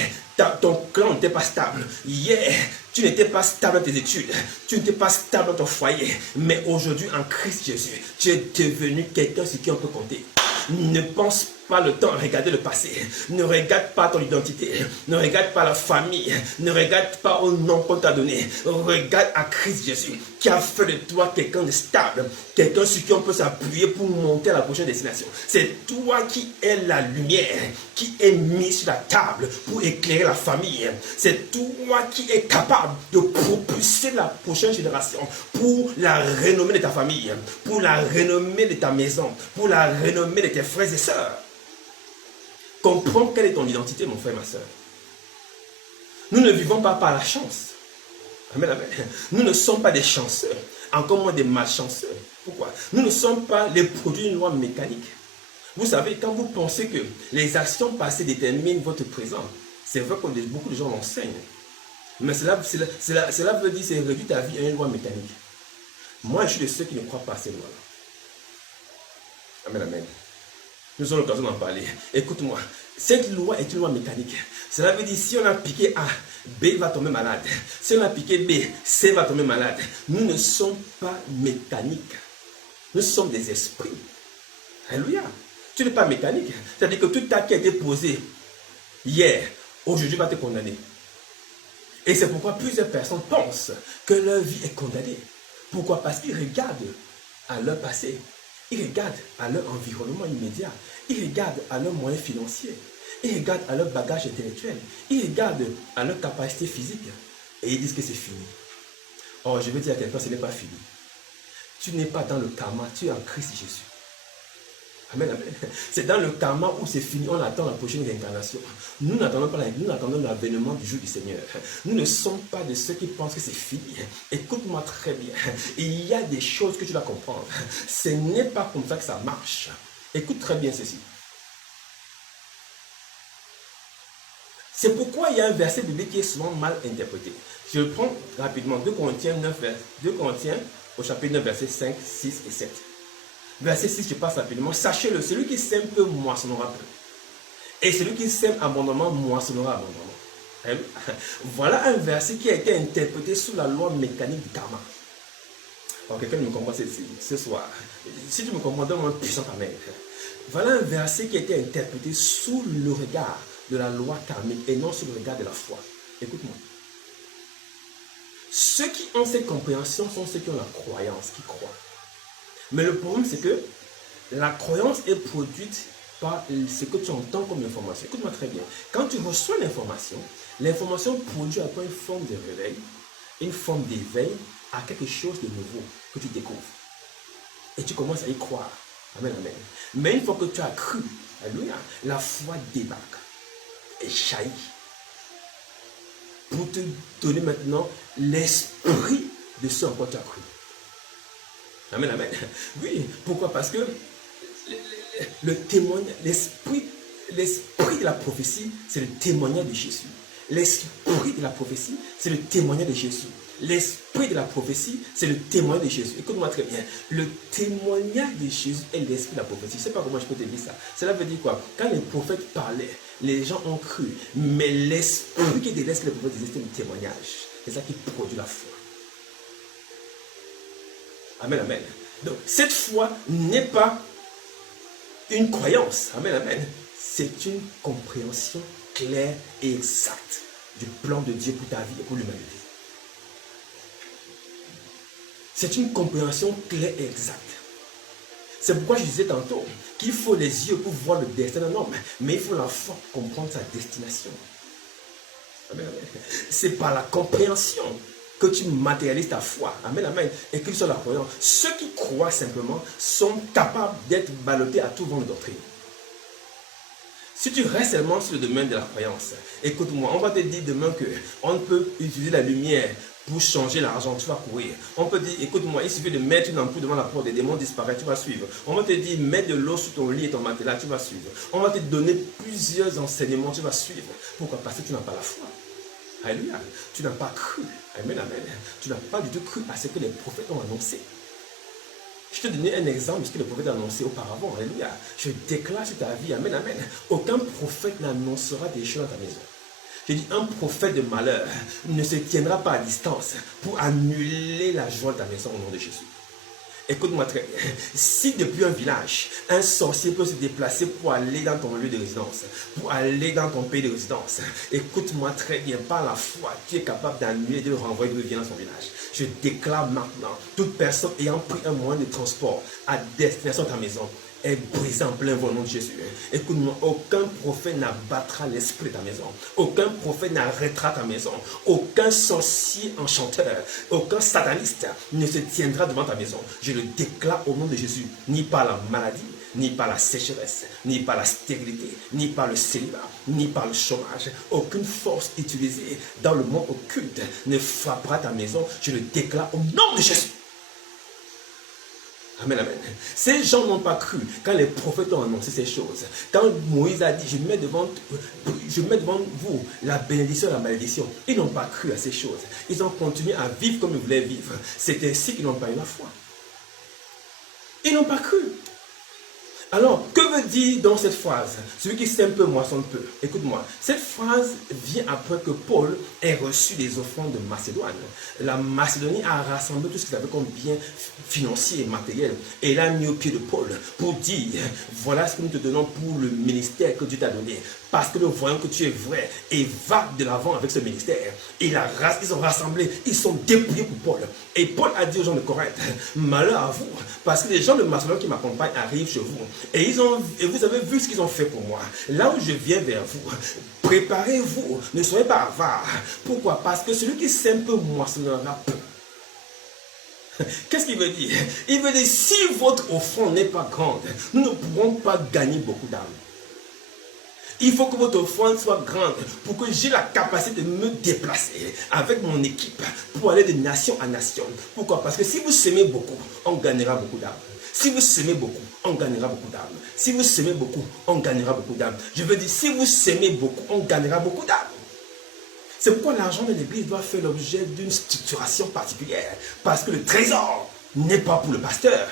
ton clan n'était pas stable. Hier, tu n'étais pas stable dans tes études. Tu n'étais pas stable dans ton foyer. Mais aujourd'hui, en Christ Jésus, tu es devenu quelqu'un sur qui on peut compter. Ne pense pas le temps, regardez le passé. Ne regarde pas ton identité. Ne regarde pas la famille. Ne regarde pas au nom qu'on t'a donné. Regarde à Christ Jésus qui a fait de toi quelqu'un de stable. Quelqu'un sur qui on peut s'appuyer pour monter à la prochaine destination. C'est toi qui es la lumière qui est mise sur la table pour éclairer la famille. C'est toi qui es capable de propulser la prochaine génération pour la renommée de ta famille, pour la renommée de ta maison, pour la renommée de tes frères et sœurs. Comprends quelle est ton identité, mon frère, ma soeur. Nous ne vivons pas par la chance. Amen, amen. Nous ne sommes pas des chanceux, encore moins des malchanceux. Pourquoi? Nous ne sommes pas les produits d'une loi mécanique. Vous savez, quand vous pensez que les actions passées déterminent votre présent, c'est vrai que beaucoup de gens l'enseignent. Mais cela veut dire que c'est réduire ta vie à une loi mécanique. Moi, je suis de ceux qui ne croient pas à ces lois-là. Amen, amen. Nous avons l'occasion d'en parler. Écoute-moi, cette loi est une loi mécanique. Cela veut dire si on a piqué A, B va tomber malade. Si on a piqué B, C va tomber malade. Nous ne sommes pas mécaniques. Nous sommes des esprits. Alléluia. Tu n'es pas mécanique. C'est-à-dire que tout acte qui a été posé hier, aujourd'hui va te condamner. Et c'est pourquoi plusieurs personnes pensent que leur vie est condamnée. Pourquoi? Parce qu'ils regardent à leur passé. Ils regardent à leur environnement immédiat. Ils regardent à leurs moyens financiers. Ils regardent à leur bagage intellectuel. Ils regardent à leur capacité physique. Et ils disent que c'est fini. Or, je veux dire à quelqu'un, ce n'est pas fini. Tu n'es pas dans le karma, tu es en Christ Jésus. Amen, amen. C'est dans le karma où c'est fini, on attend la prochaine réincarnation. Nous n'attendons pas nous attendons l'avènement du jour du Seigneur. Nous ne sommes pas de ceux qui pensent que c'est fini. Écoute-moi très bien. Il y a des choses que tu dois comprendre. Ce n'est pas comme ça que ça marche. Écoute très bien ceci. C'est pourquoi il y a un verset biblique qui est souvent mal interprété. Je le prends rapidement. 2 Corinthiens 9, 2 Corinthiens au chapitre 9, versets 5, 6 et 7. Verset 6, je passe rapidement. Sachez-le, celui qui sème peu moissonnera peu. Et celui qui sème abondamment moissonnera abondamment. Voilà un verset qui a été interprété sous la loi mécanique du karma. Alors, quelqu'un me comprend ce soir. Si tu me comprends, donne-moi un puissant amen. Voilà un verset qui a été interprété sous le regard de la loi karmique et non sous le regard de la foi. Écoute-moi. Ceux qui ont cette compréhension sont ceux qui ont la croyance, qui croient. Mais le problème, c'est que la croyance est produite par ce que tu entends comme information. Écoute-moi très bien. Quand tu reçois l'information produit à toi une forme de réveil, une forme d'éveil à quelque chose de nouveau que tu découvres. Et tu commences à y croire. Amen, amen. Mais une fois que tu as cru, alléluia, la foi débarque et jaillit pour te donner maintenant l'esprit de ce en quoi tu as cru. Amen, amen. Oui, pourquoi? Parce que le témoignage, l'esprit de la prophétie, c'est le témoignage de Jésus. L'esprit de la prophétie, c'est le témoignage de Jésus. L'esprit de la prophétie, c'est le témoignage de Jésus. Écoute-moi très bien. Le témoignage de Jésus est l'esprit de la prophétie. Je ne sais pas comment je peux te dire ça. Cela veut dire quoi? Quand les prophètes parlaient, les gens ont cru. Mais l'esprit qui est de l'esprit des prophètes, c'est le témoignage. C'est ça qui produit la foi. Amen, amen. Donc, cette foi n'est pas une croyance. Amen, amen. C'est une compréhension claire et exacte du plan de Dieu pour ta vie et pour l'humanité. C'est une compréhension claire et exacte. C'est pourquoi je disais tantôt qu'il faut les yeux pour voir le destin d'un homme, mais il faut la foi pour comprendre sa destination. Amen, amen. C'est par la compréhension que tu matérialises ta foi. Amen, amen. Et qu'ils soient la croyance. Ceux qui croient simplement sont capables d'être ballottés à tout vent de doctrine. Si tu restes seulement sur le domaine de la croyance, écoute-moi, on va te dire demain qu'on peut utiliser la lumière pour changer l'argent, tu vas courir. On peut dire, écoute-moi, il suffit de mettre une ampoule devant la porte, des démons disparaissent, tu vas suivre. On va te dire, mets de l'eau sur ton lit et ton matelas, tu vas suivre. On va te donner plusieurs enseignements, tu vas suivre. Pourquoi? Parce que tu n'as pas la foi. Alléluia. Tu n'as pas cru. Amen, amen. Tu n'as pas du tout cru à ce que les prophètes ont annoncé. Je te donne un exemple de ce que le prophète a annoncé auparavant. Alléluia. Je déclare sur ta vie. Amen, amen. Aucun prophète n'annoncera des choses dans ta maison. Je dis, un prophète de malheur ne se tiendra pas à distance pour annuler la joie de ta maison au nom de Jésus. Écoute-moi très bien. Si depuis un village, un sorcier peut se déplacer pour aller dans ton lieu de résidence, pour aller dans ton pays de résidence, écoute-moi très bien, par la foi, tu es capable d'annuler et de le renvoyer de revenir dans son village. Je déclare maintenant, toute personne ayant pris un moyen de transport à destination de ta maison est brisé en plein vol au nom de Jésus. Écoute-moi, aucun prophète n'abattra l'esprit de ta maison. Aucun prophète n'arrêtera ta maison. Aucun sorcier enchanteur, aucun sataniste ne se tiendra devant ta maison. Je le déclare au nom de Jésus, ni par la maladie, ni par la sécheresse, ni par la stérilité, ni par le célibat, ni par le chômage. Aucune force utilisée dans le monde occulte ne frappera ta maison. Je le déclare au nom de Jésus. Amen, amen. Ces gens n'ont pas cru quand les prophètes ont annoncé ces choses. Quand Moïse a dit, je mets devant vous la bénédiction et la malédiction. Ils n'ont pas cru à ces choses. Ils ont continué à vivre comme ils voulaient vivre. C'est ainsi qu'ils n'ont pas eu la foi. Ils n'ont pas cru. Alors, que veut dire dans cette phrase? Celui qui sème peu moissonne peu. Écoute-moi, cette phrase vient après que Paul ait reçu des offrandes de Macédoine. La Macédonie a rassemblé tout ce qu'il avait comme bien financier et matériel et l'a mis au pied de Paul pour dire, voilà ce que nous te donnons pour le ministère que Dieu t'a donné. Parce que nous voyons que tu es vrai et va de l'avant avec ce ministère. Et ils ont rassemblé, ils sont dépouillés pour Paul. Et Paul a dit aux gens de Corinthe, malheur à vous, parce que les gens de Macédoine qui m'accompagnent arrivent chez vous. Et vous avez vu ce qu'ils ont fait pour moi. Là où je viens vers vous, préparez-vous, ne soyez pas avares. Pourquoi? Parce que celui qui sème peu moissonnera peu. Qu'est-ce qu'il veut dire? Il veut dire, si votre offrande n'est pas grande, nous ne pourrons pas gagner beaucoup d'âmes. Il faut que votre offrande soit grande pour que j'ai la capacité de me déplacer avec mon équipe pour aller de nation en nation. Pourquoi? Parce que si vous semez beaucoup, on gagnera beaucoup d'âmes. Si vous semez beaucoup, on gagnera beaucoup d'âmes. Si vous semez beaucoup, on gagnera beaucoup d'âmes. Je veux dire, si vous semez beaucoup, on gagnera beaucoup d'âmes. C'est pourquoi l'argent de l'église doit faire l'objet d'une structuration particulière. Parce que le trésor n'est pas pour le pasteur.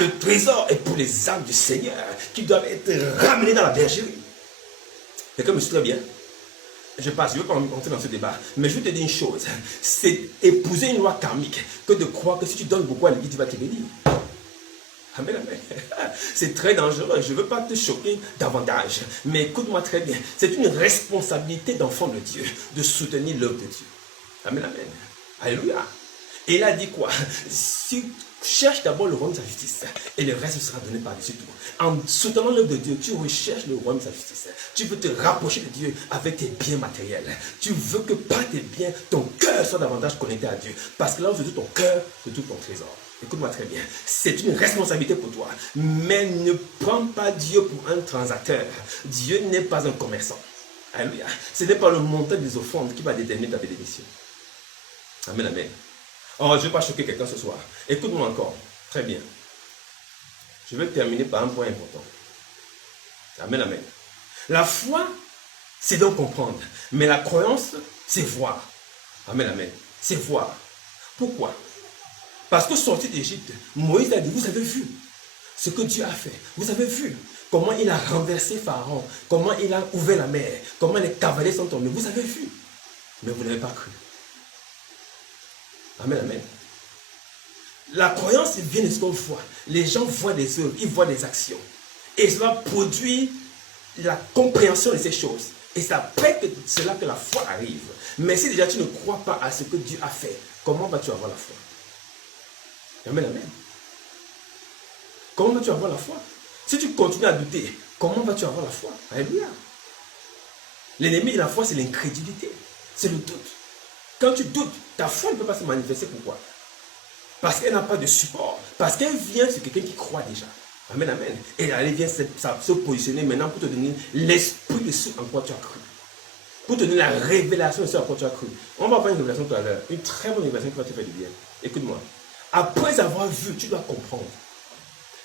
Le trésor est pour les âmes du Seigneur qui doivent être ramenées dans la bergerie. Quelqu'un me suit très bien. Je passe, je ne veux pas entrer dans ce débat. Mais je vais te dire une chose. C'est épouser une loi karmique que de croire que si tu donnes beaucoup à l'église, tu vas te bénir. Amen, amen. C'est très dangereux. Je ne veux pas te choquer davantage. Mais écoute-moi très bien. C'est une responsabilité d'enfant de Dieu de soutenir l'œuvre de Dieu. Amen, amen. Alléluia. Et il a dit quoi? Si cherche d'abord le royaume de sa justice et le reste sera donné par-dessus tout. En soutenant l'œuvre de Dieu, tu recherches le royaume de sa justice. Tu veux te rapprocher de Dieu avec tes biens matériels. Tu veux que par tes biens, ton cœur soit davantage connecté à Dieu. Parce que là où se trouve ton cœur, se trouve ton trésor. Écoute-moi très bien. C'est une responsabilité pour toi. Mais ne prends pas Dieu pour un transacteur. Dieu n'est pas un commerçant. Alléluia. Ce n'est pas le montant des offrandes qui va déterminer ta bénédiction. Amen, amen. Oh, je ne vais pas choquer quelqu'un ce soir. Écoute-moi encore. Très bien. Je vais terminer par un point important. Amen, amen. La foi, c'est donc comprendre. Mais la croyance, c'est voir. Amen, amen. C'est voir. Pourquoi? Parce que sorti d'Égypte, Moïse a dit, vous avez vu ce que Dieu a fait. Vous avez vu comment il a renversé Pharaon, comment il a ouvert la mer, comment les cavaliers sont tombés. Vous avez vu. Mais vous n'avez pas cru. Amen, amen. La croyance vient de ce qu'on voit. Les gens voient des œuvres, ils voient des actions. Et cela produit la compréhension de ces choses. Et c'est après cela que la foi arrive. Mais si déjà tu ne crois pas à ce que Dieu a fait, comment vas-tu avoir la foi? Amen, amen. comment vas-tu avoir la foi? Si tu continues à douter, comment vas-tu avoir la foi? Alléluia. L'ennemi de la foi, c'est l'incrédulité. C'est le doute. Quand tu doutes, ta foi ne peut pas se manifester. Pourquoi? Parce qu'elle n'a pas de support. Parce qu'elle vient sur quelqu'un qui croit déjà. Amen, amen. Et elle vient se positionner maintenant pour te donner l'esprit de ce en quoi tu as cru. Pour te donner la révélation de ce en quoi tu as cru. On va avoir une révélation tout à l'heure. Une très bonne révélation qui va te faire du bien. Écoute-moi. Après avoir vu, tu dois comprendre.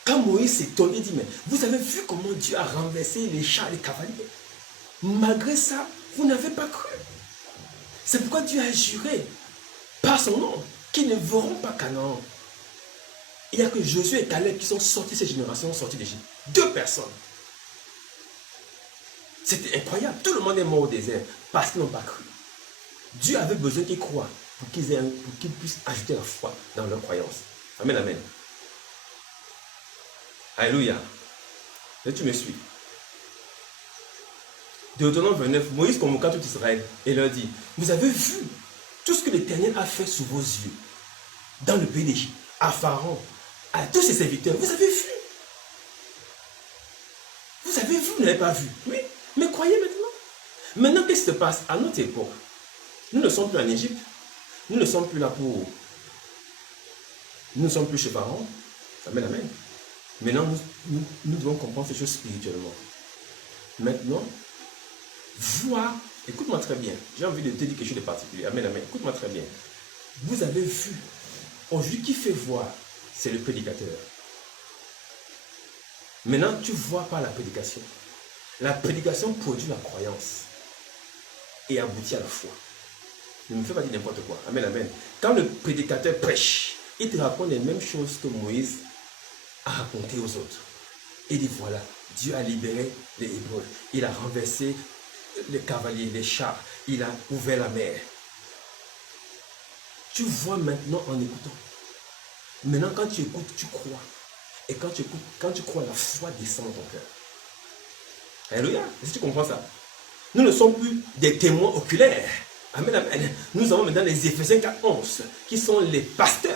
Quand Moïse s'étonne, il dit, mais vous avez vu comment Dieu a renversé les chars et les cavaliers? Malgré ça, vous n'avez pas cru. C'est pourquoi Dieu a juré par son nom qu'ils ne verront pas Canaan. Il n'y a que Josué et Caleb qui sont sortis de cette génération, sortis d'Égypte. 2 personnes. C'était incroyable. Tout le monde est mort au désert parce qu'ils n'ont pas cru. Dieu avait besoin qu'ils croient pour qu'ils puissent ajouter la foi dans leur croyance. Amen, amen. Alléluia. Et tu me suis. Deutéronome 29, Moïse convoqua tout Israël et leur dit, vous avez vu tout ce que l'Éternel a fait sous vos yeux dans le pays d'Égypte, à Pharaon, à tous ses serviteurs. Vous avez vu. Vous avez vu, vous n'avez pas vu. Oui, mais croyez maintenant. Maintenant, qu'est-ce qui se passe? À notre époque, nous ne sommes plus en Égypte. Nous ne sommes plus là pour... Nous ne sommes plus chez Pharaon. Amen, amen. Maintenant, nous devons comprendre ces choses spirituellement. Maintenant, voir, écoute-moi très bien. J'ai envie de te dire quelque chose de particulier. Amen, amen. Écoute-moi très bien. Vous avez vu, aujourd'hui, qui fait voir? C'est le prédicateur. Maintenant, tu vois par la prédication. La prédication produit la croyance et aboutit à la foi. Ne me fais pas dire n'importe quoi. Amen, amen. Quand le prédicateur prêche, il te raconte les mêmes choses que Moïse a raconté aux autres. Il dit voilà, Dieu a libéré les Hébreux. Il a renversé les cavaliers, les chars. Il a ouvert la mer. Tu vois maintenant en écoutant. Maintenant, quand tu écoutes, tu crois. Et quand tu écoutes, quand tu crois, la foi descend dans ton cœur. Alléluia. Est-ce que tu comprends ça? Nous ne sommes plus des témoins oculaires. Amen, amen. Nous avons maintenant les Éphésiens 4:11 qui sont les pasteurs,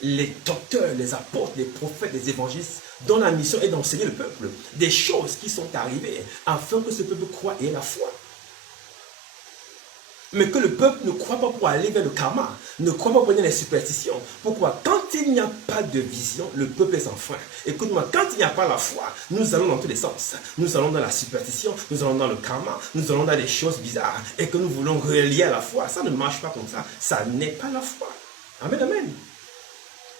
les docteurs, les apôtres, les prophètes, les évangélistes dont la mission est d'enseigner le peuple des choses qui sont arrivées afin que ce peuple croie et ait la foi. Mais que le peuple ne croit pas pour aller vers le karma, ne croit pas pour aller dans les superstitions. Pourquoi? Quand il n'y a pas de vision, le peuple est sans frein. Écoute-moi, quand il n'y a pas la foi, nous allons dans tous les sens. Nous allons dans la superstition, nous allons dans le karma, nous allons dans des choses bizarres et que nous voulons relier à la foi. Ça ne marche pas comme ça. Ça n'est pas la foi. Amen, amen.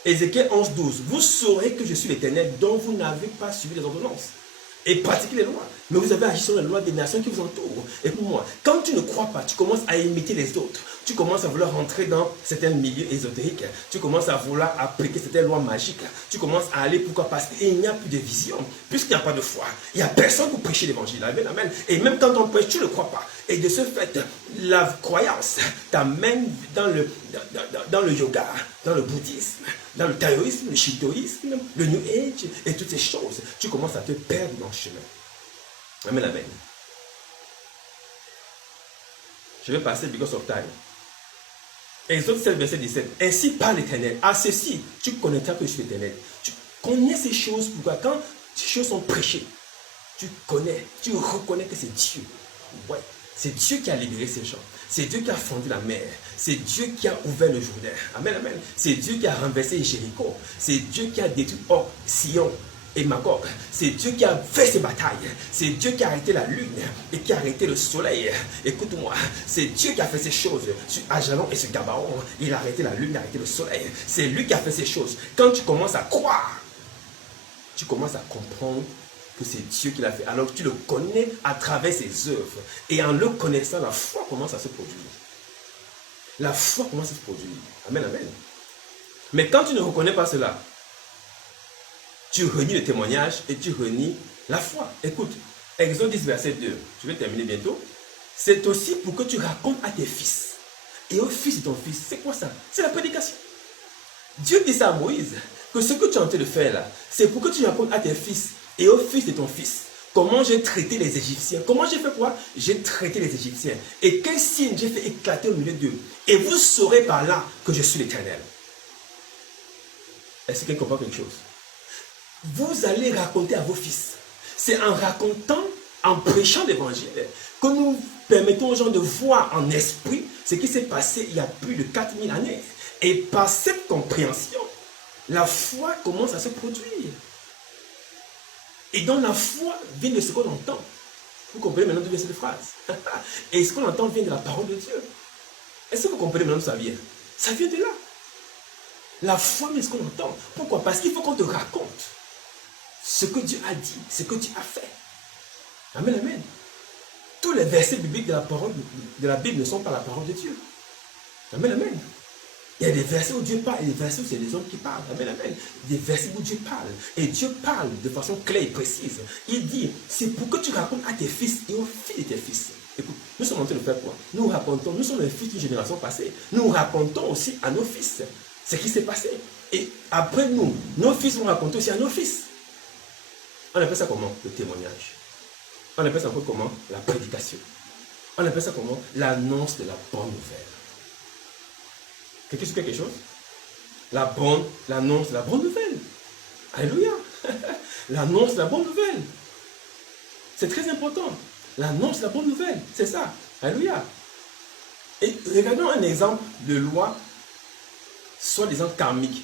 Ézéchiel 11:12. Vous saurez que je suis l'Éternel dont vous n'avez pas suivi les ordonnances et pratiquer les lois. Mais vous avez agi sur les lois des nations qui vous entourent. Écoute-moi, quand tu ne crois pas, tu commences à imiter les autres. Tu commences à vouloir rentrer dans certains milieux ésotériques. Tu commences à vouloir appliquer certaines lois magiques. Tu commences à aller, pourquoi? Parce qu'il n'y a plus de vision. Puisqu'il n'y a pas de foi, il n'y a personne pour prêcher l'évangile. Amen, amen. Et même quand on prêche, tu ne le crois pas. Et de ce fait, la croyance t'amène dans le yoga, dans le bouddhisme, dans le taoïsme, le shintoïsme, le New Age et toutes ces choses. Tu commences à te perdre dans le chemin. Amen, amen. Je vais passer because of time. Exode 7, verset 17. Ainsi parle l'Éternel. À ceci, tu connaîtras que je suis l'Éternel. Tu connais ces choses. Pourquoi? Quand ces choses sont prêchées, tu connais, tu reconnais que c'est Dieu. Ouais. C'est Dieu qui a libéré ces gens. C'est Dieu qui a fendu la mer. C'est Dieu qui a ouvert le Jourdain. Amen, amen. C'est Dieu qui a renversé Jéricho. C'est Dieu qui a détruit Sion et Magog. C'est Dieu qui a fait ces batailles. C'est Dieu qui a arrêté la lune et qui a arrêté le soleil. Écoute-moi, c'est Dieu qui a fait ces choses sur Ajalon et sur Gabaon. Il a arrêté la lune, il a arrêté le soleil. C'est lui qui a fait ces choses. Quand tu commences à croire, tu commences à comprendre que c'est Dieu qui l'a fait. Alors tu le connais à travers ses œuvres. Et en le connaissant, la foi commence à se produire. La foi commence à se produire. Amen, amen. Mais quand tu ne reconnais pas cela, tu renies le témoignage et tu renies la foi. Écoute, Exode 10, verset 2. Je vais terminer bientôt. C'est aussi pour que tu racontes à tes fils et aux fils de ton fils. C'est quoi ça? C'est la prédication. Dieu dit ça à Moïse, que ce que tu es en train de faire là, c'est pour que tu racontes à tes fils et aux fils de ton fils comment j'ai traité les Égyptiens. Comment j'ai fait quoi? J'ai traité les Égyptiens. Et quel signe j'ai fait éclater au milieu d'eux. Et vous saurez par là que je suis l'Éternel. Est-ce que quelqu'un comprend quelque chose? vous allez raconter à vos fils. C'est en racontant, en prêchant l'évangile, que nous permettons aux gens de voir en esprit ce qui s'est passé il y a plus de 4000 années. Et par cette compréhension, la foi commence à se produire. Et dans la foi vient de ce qu'on entend. Vous comprenez maintenant d'où vient cette phrase. Et ce qu'on entend vient de la parole de Dieu. Est-ce que vous comprenez maintenant d'où ça vient? Ça vient de là. La foi vient de ce qu'on entend. Pourquoi? Parce qu'il faut qu'on te raconte ce que Dieu a dit, ce que Dieu a fait. Amen, amen. Tous les versets bibliques de la parole de la Bible ne sont pas la parole de Dieu. Amen, amen. Il y a des versets où Dieu parle et des versets où c'est les hommes qui parlent. Amen, amen. Des versets où Dieu parle. Et Dieu parle de façon claire et précise. Il dit, c'est pour que tu racontes à tes fils et aux filles de tes fils. Écoute, nous sommes en train de faire quoi? Nous racontons, nous sommes les fils d'une génération passée. Nous racontons aussi à nos fils ce qui s'est passé. Et après nous, nos fils vont raconter aussi à nos fils. On appelle ça comment? Le témoignage. On appelle ça encore comment? La prédication. On appelle ça comment? L'annonce de la bonne nouvelle. Quelque chose? L'annonce de la bonne nouvelle. Alléluia. L'annonce de la bonne nouvelle. C'est très important. L'annonce de la bonne nouvelle. C'est ça. Alléluia. Et regardons un exemple de loi, soi-disant karmique,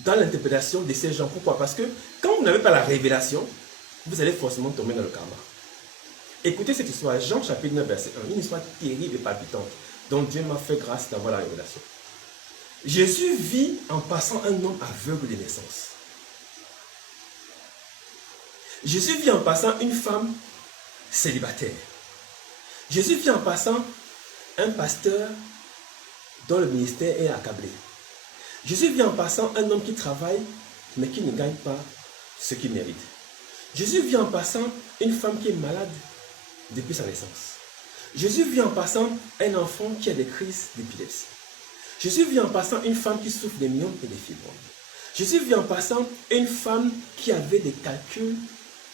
dans l'interprétation de ces gens. Pourquoi? Parce que quand vous n'avez pas la révélation, vous allez forcément tomber dans le karma. Écoutez cette histoire, Jean chapitre 9, verset 1, une histoire terrible et palpitante, dont Dieu m'a fait grâce d'avoir la révélation. Jésus vit en passant un homme aveugle de naissance. Jésus vit en passant une femme célibataire. Jésus vit en passant un pasteur dont le ministère est accablé. Jésus vit en passant un homme qui travaille mais qui ne gagne pas ce qu'il mérite. Jésus vit en passant une femme qui est malade depuis sa naissance. Jésus vit en passant un enfant qui a des crises d'épilepsie. Jésus vit en passant une femme qui souffre des myomes et des fibromes. Jésus vit en passant une femme qui avait des calculs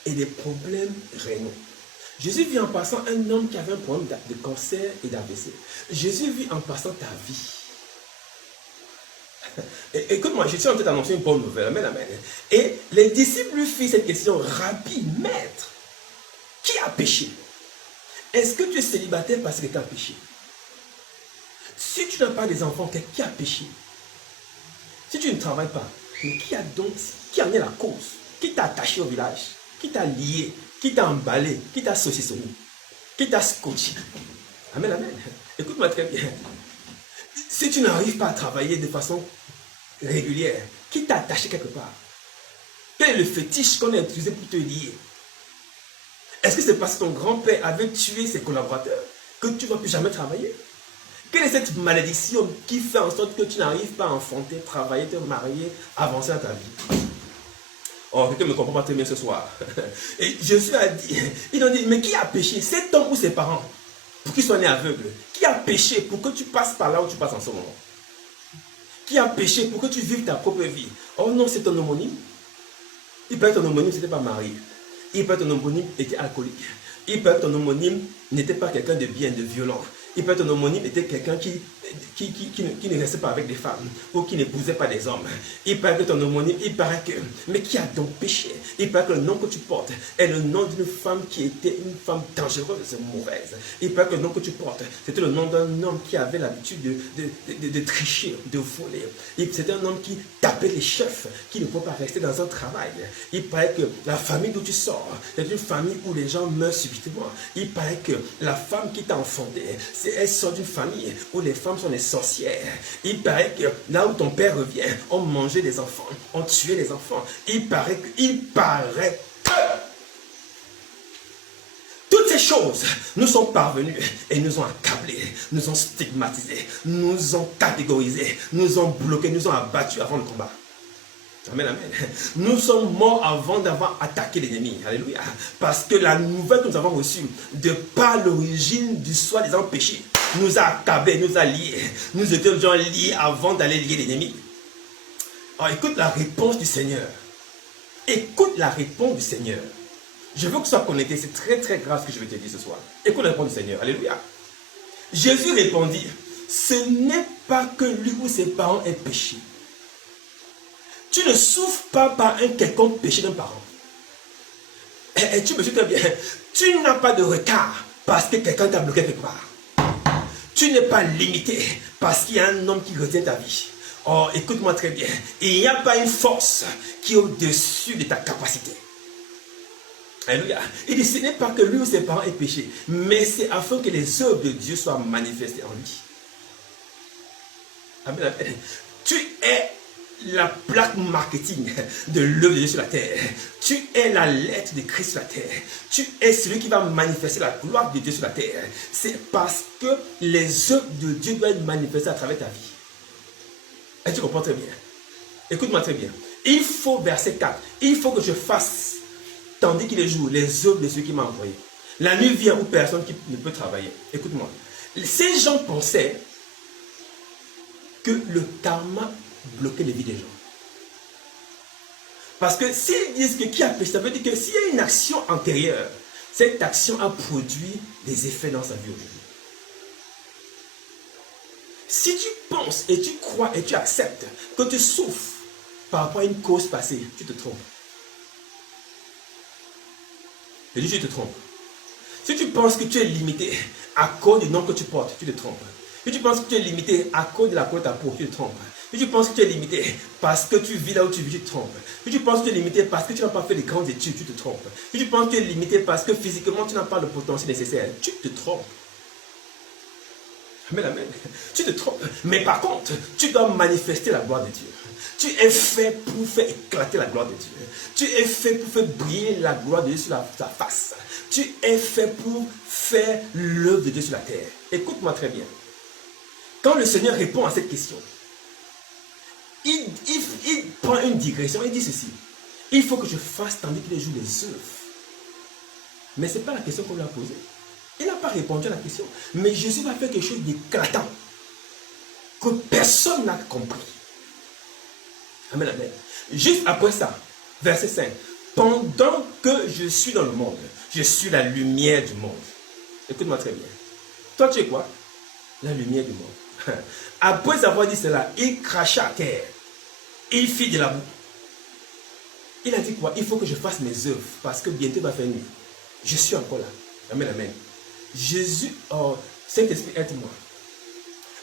et des problèmes rénaux. Jésus vit en passant un homme qui avait un problème de cancer et d'AVC. Jésus vit en passant ta vie. Écoute-moi, je suis en train d'annoncer une bonne nouvelle. Amen, amen. Et les disciples lui firent cette question: Rabbi, maître, qui a péché? Est-ce que tu es célibataire parce que quelqu'un a péché? Si tu n'as pas des enfants, qui a péché? Si tu ne travailles pas, mais qui en est la cause? Qui t'a attaché au village? Qui t'a lié? Qui t'a emballé? Qui t'a saucissonné? Qui t'a scotché? Amen, amen. Écoute-moi très bien. Si tu n'arrives pas à travailler de façon régulière, qui t'a attaché quelque part? Quel est le fétiche qu'on a utilisé pour te lier? Est-ce que c'est parce que ton grand-père avait tué ses collaborateurs que tu ne vas plus jamais travailler? Quelle est cette malédiction qui fait en sorte que tu n'arrives pas à enfanter, travailler, te marier, avancer dans ta vie? Oh, quelqu'un ne me comprend pas très bien ce soir. Et Jésus a dit, ils ont dit, mais qui a péché? Cet homme ou ses parents? Pour qu'ils soient nés aveugles. Qui a péché pour que tu passes par là où tu passes en ce moment? Qui a péché pour que tu vives ta propre vie? Oh non, c'est ton homonyme. Il peut être ton homonyme, c'était pas marié. Il peut être ton homonyme, était alcoolique. Il peut être ton homonyme, n'était pas quelqu'un de bien, de violent. Il peut être ton homonyme, était quelqu'un qui ne restait pas avec des femmes ou qui n'épousait pas des hommes. Il paraît que ton homonyme, il paraît que... Mais qui a donc péché? Il paraît que le nom que tu portes est le nom d'une femme qui était une femme dangereuse, mauvaise. Il paraît que le nom que tu portes, c'était le nom d'un homme qui avait l'habitude de tricher, de voler. C'était un homme qui tapait les chefs, qui ne pouvait pas rester dans un travail. Il paraît que la famille d'où tu sors, c'est une famille où les gens meurent subitement. Il paraît que la femme qui t'a enfanté, elle sort d'une famille où les femmes sont des sorcières. Il paraît que là où ton père revient, on mangeait des enfants, on tuait les enfants. Il paraît que toutes ces choses nous sont parvenues et nous ont accablés, nous ont stigmatisés, nous ont catégorisés, nous ont bloqués, nous ont abattus avant le combat. Amen, amen. Nous sommes morts avant d'avoir attaqué l'ennemi. Alléluia. Parce que la nouvelle que nous avons reçue, de par l'origine du soi-disant péché, nous a accablés, nous a liés. Nous étions déjà liés avant d'aller lier l'ennemi. Alors écoute la réponse du Seigneur. Écoute la réponse du Seigneur. Je veux que tu sois connecté. C'est très très grave ce que je vais te dire ce soir. Écoute la réponse du Seigneur. Alléluia. Jésus répondit, ce n'est pas que lui ou ses parents aient péché, Tu ne souffres pas par un quelconque péché d'un parent. Et tu me suis très bien. Tu n'as pas de retard parce que quelqu'un t'a bloqué quelque part. Tu n'es pas limité parce qu'il y a un homme qui retient ta vie. Oh, écoute-moi très bien. Il n'y a pas une force qui est au-dessus de ta capacité. Alléluia. Il dit, ce n'est pas que lui ou ses parents aient péché, mais c'est afin que les œuvres de Dieu soient manifestées en lui. Amen, amen. Tu es la plaque marketing de l'œuvre de Dieu sur la terre. Tu es la lettre de Christ sur la terre. Tu es celui qui va manifester la gloire de Dieu sur la terre. C'est parce que les œuvres de Dieu doivent être manifestées à travers ta vie. Et tu comprends très bien. Écoute-moi très bien. Il faut, verset 4, il faut que je fasse, tandis qu'il est jour, les œuvres de celui qui m'a envoyé. La nuit vient où personne qui ne peut travailler. Écoute-moi. Ces gens pensaient que le karma bloquait les vies des gens. Parce que s'ils disent que qui a péché, ça veut dire que s'il y a une action antérieure, cette action a produit des effets dans sa vie aujourd'hui. Si tu penses et tu crois et tu acceptes que tu souffres par rapport à une cause passée, tu te trompes. Je dis, tu te trompes. Si tu penses que tu es limité à cause du nom que tu portes, tu te trompes. Si tu penses que tu es limité à cause de la couleur de ta peau, tu te trompes. Si tu penses que tu es limité parce que tu vis là où tu vis, tu te trompes. Si tu penses que tu es limité parce que tu n'as pas fait de grandes études, tu te trompes. Si tu penses que tu es limité parce que physiquement tu n'as pas le potentiel nécessaire, tu te trompes. Amen, amen. Tu te trompes. Mais par contre, tu dois manifester la gloire de Dieu. Tu es fait pour faire éclater la gloire de Dieu. Tu es fait pour faire briller la gloire de Dieu sur ta face. Tu es fait pour faire l'œuvre de Dieu sur la terre. Écoute-moi très bien. Quand le Seigneur répond à cette question, il prend une digression, il dit ceci. Il faut que je fasse tandis qu'il joue les œuvres. Mais ce n'est pas la question qu'on lui a posée. Il n'a pas répondu à la question. Mais Jésus va faire quelque chose d'éclatant que personne n'a compris. Amen, amen. Juste après ça, verset 5. Pendant que je suis dans le monde, je suis la lumière du monde. Écoute-moi très bien. Toi, tu es quoi? La lumière du monde. Après avoir dit cela, il cracha à terre. Il fit de la boue. Il a dit quoi? Il faut que je fasse mes œuvres parce que bientôt il va faire nuit. Je suis encore là. Amen, amen. Jésus, oh, Saint-Esprit, aide-moi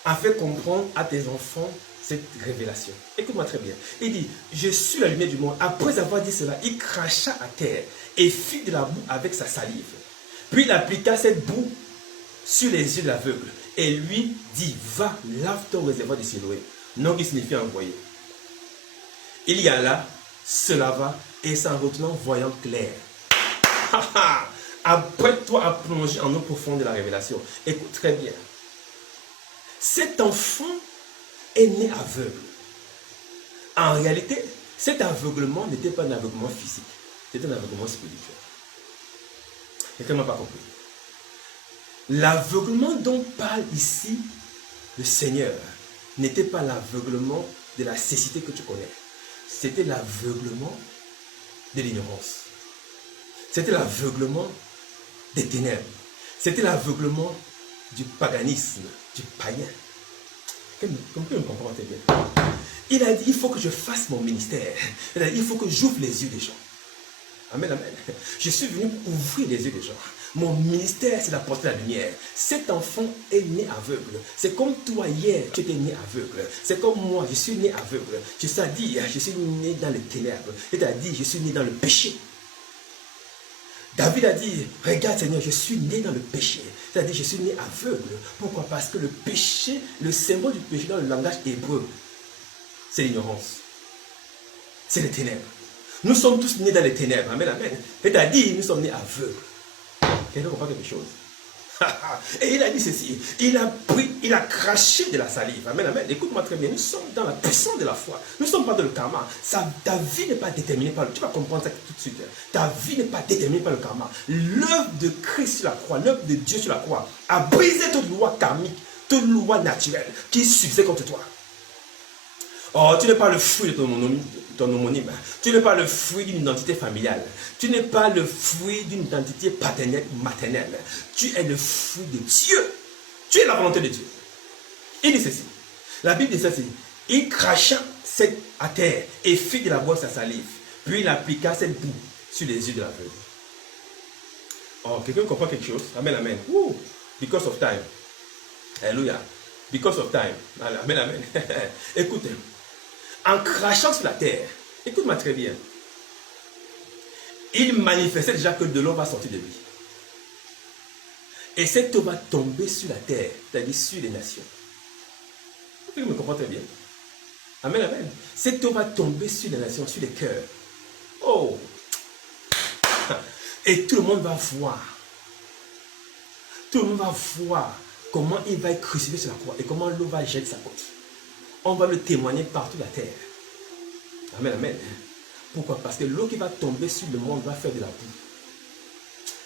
à faire comprendre à tes enfants cette révélation. Écoute-moi très bien. Il dit, je suis la lumière du monde. Après avoir dit cela, il cracha à terre et fit de la boue avec sa salive. Puis il appliqua cette boue sur les yeux de l'aveugle et lui dit, va, lave-toi au réservoir de Siloé. Non qui signifie envoyer. Il y alla, se lava et s'en retournant voyant clair. Apprête-toi à plonger en eau profonde de la révélation. Écoute très bien. Cet enfant est né aveugle. En réalité, cet aveuglement n'était pas un aveuglement physique. C'était un aveuglement spirituel. Quelqu'un ne m'a pas compris. L'aveuglement dont parle ici le Seigneur n'était pas l'aveuglement de la cécité que tu connais. C'était l'aveuglement de l'ignorance. C'était l'aveuglement des ténèbres. C'était l'aveuglement du paganisme, du païen. Comme tu me comprends très bien. Il a dit, il faut que je fasse mon ministère. Il a dit, il faut que j'ouvre les yeux des gens. Amen, amen. Je suis venu ouvrir les yeux des gens. Mon ministère, c'est d'apporter la lumière. Cet enfant est né aveugle. C'est comme toi hier, tu étais né aveugle. C'est comme moi, je suis né aveugle. Je sais dire, je suis né dans les ténèbres. C'est-à-dire, je suis né dans le péché. David a dit, regarde Seigneur, je suis né dans le péché. C'est-à-dire, je suis né aveugle. Pourquoi? Parce que le péché, le symbole du péché dans le langage hébreu, c'est l'ignorance. C'est les ténèbres. Nous sommes tous nés dans les ténèbres. Amen, amen. C'est-à-dire, nous sommes nés aveugles. Quelqu'un comprend quelque chose? Et il a dit ceci, il a craché de la salive. Amen, amen. Écoute-moi très bien, nous sommes dans la puissance de la foi. Nous ne sommes pas dans le karma. Ta vie n'est pas déterminée par le... Tu vas comprendre ça tout de suite. Ta vie n'est pas déterminée par le karma. L'œuvre de Christ sur la croix, l'œuvre de Dieu sur la croix, a brisé toute loi karmique, toute loi naturelle qui suffisait contre toi. Oh, tu n'es pas le fruit de ton homonyme. Tu n'es pas le fruit d'une identité familiale. Tu n'es pas le fruit d'une identité paternelle ou maternelle. Tu es le fruit de Dieu. Tu es la volonté de Dieu. Il dit ceci. La Bible dit ceci. Il cracha à terre et fit de la boue sa salive. Puis il appliqua cette boue sur les yeux de l'aveugle. Oh, quelqu'un comprend quelque chose? Amen, amen. Woo. Because of time. Alléluia. Because of time. Amen, amen. Écoutez, en crachant sur la terre, écoute-moi très bien, il manifestait déjà que de l'eau va sortir de lui. Et cette eau va tomber sur la terre, c'est-à-dire sur les nations. Vous me comprenez très bien. Amen, amen. Cette eau va tomber sur les nations, sur les cœurs. Oh! Et tout le monde va voir. Tout le monde va voir comment il va être crucifié sur la croix et comment l'eau va jeter sa côte. On va le témoigner partout la terre. Amen, amen. Pourquoi? Parce que l'eau qui va tomber sur le monde va faire de la boue.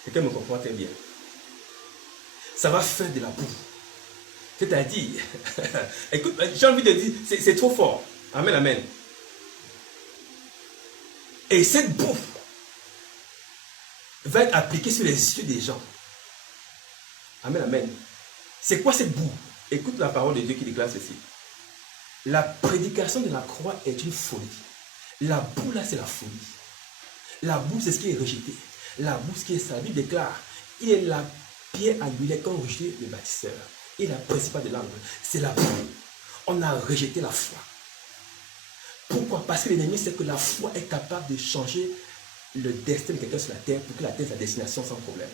Quelqu'un me comprend très bien. Ça va faire de la boue. C'est-à-dire, écoute, j'ai envie de dire, c'est trop fort. Amen, amen. Et cette boue va être appliquée sur les yeux des gens. Amen, amen. C'est quoi cette boue? Écoute la parole de Dieu qui déclare ceci. La prédication de la croix est une folie. La boue là, c'est la folie. La boue, c'est ce qui est rejeté. La boue, ce qui est ça. La Bible déclare, il est la pierre angulaire qu'ont rejeté les bâtisseurs. Et la principale de l'angle, c'est la boue. On a rejeté la foi. Pourquoi? Parce que l'ennemi sait que la foi est capable de changer le destin de quelqu'un sur la terre pour qu'il atteigne sa destination sans problème.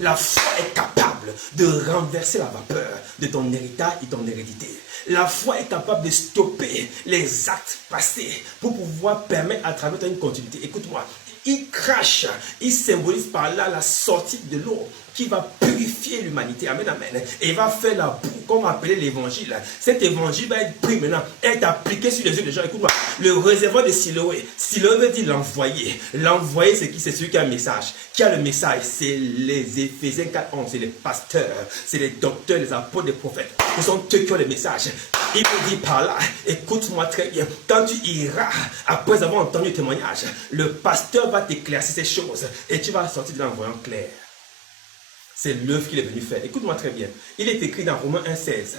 La foi est capable de renverser la vapeur de ton héritage et ton hérédité. La foi est capable de stopper les actes passés pour pouvoir permettre à travers toi une continuité. Écoute-moi, il crache, il symbolise par là la sortie de l'eau qui va purifier l'humanité. Amen, amen. Et il va faire la boue, comme appelé l'évangile. Cet évangile va être pris maintenant, être appliqué sur les yeux des gens. Écoute-moi, le réservoir de Siloé. Siloé veut dire l'envoyé. L'envoyé, c'est qui? C'est celui qui a le message. Qui a le message? C'est les Éphésiens 4:11. C'est les pasteurs, c'est les docteurs, les apôtres, les prophètes. Ce sont eux qui ont le message. Il me dit par là, écoute-moi très bien, quand tu iras, après avoir entendu le témoignage, le pasteur va t'éclaircir ces choses et tu vas sortir de là en voyant clair. C'est l'œuvre qu'il est venu faire. Écoute-moi très bien. Il est écrit dans Romains 1:16.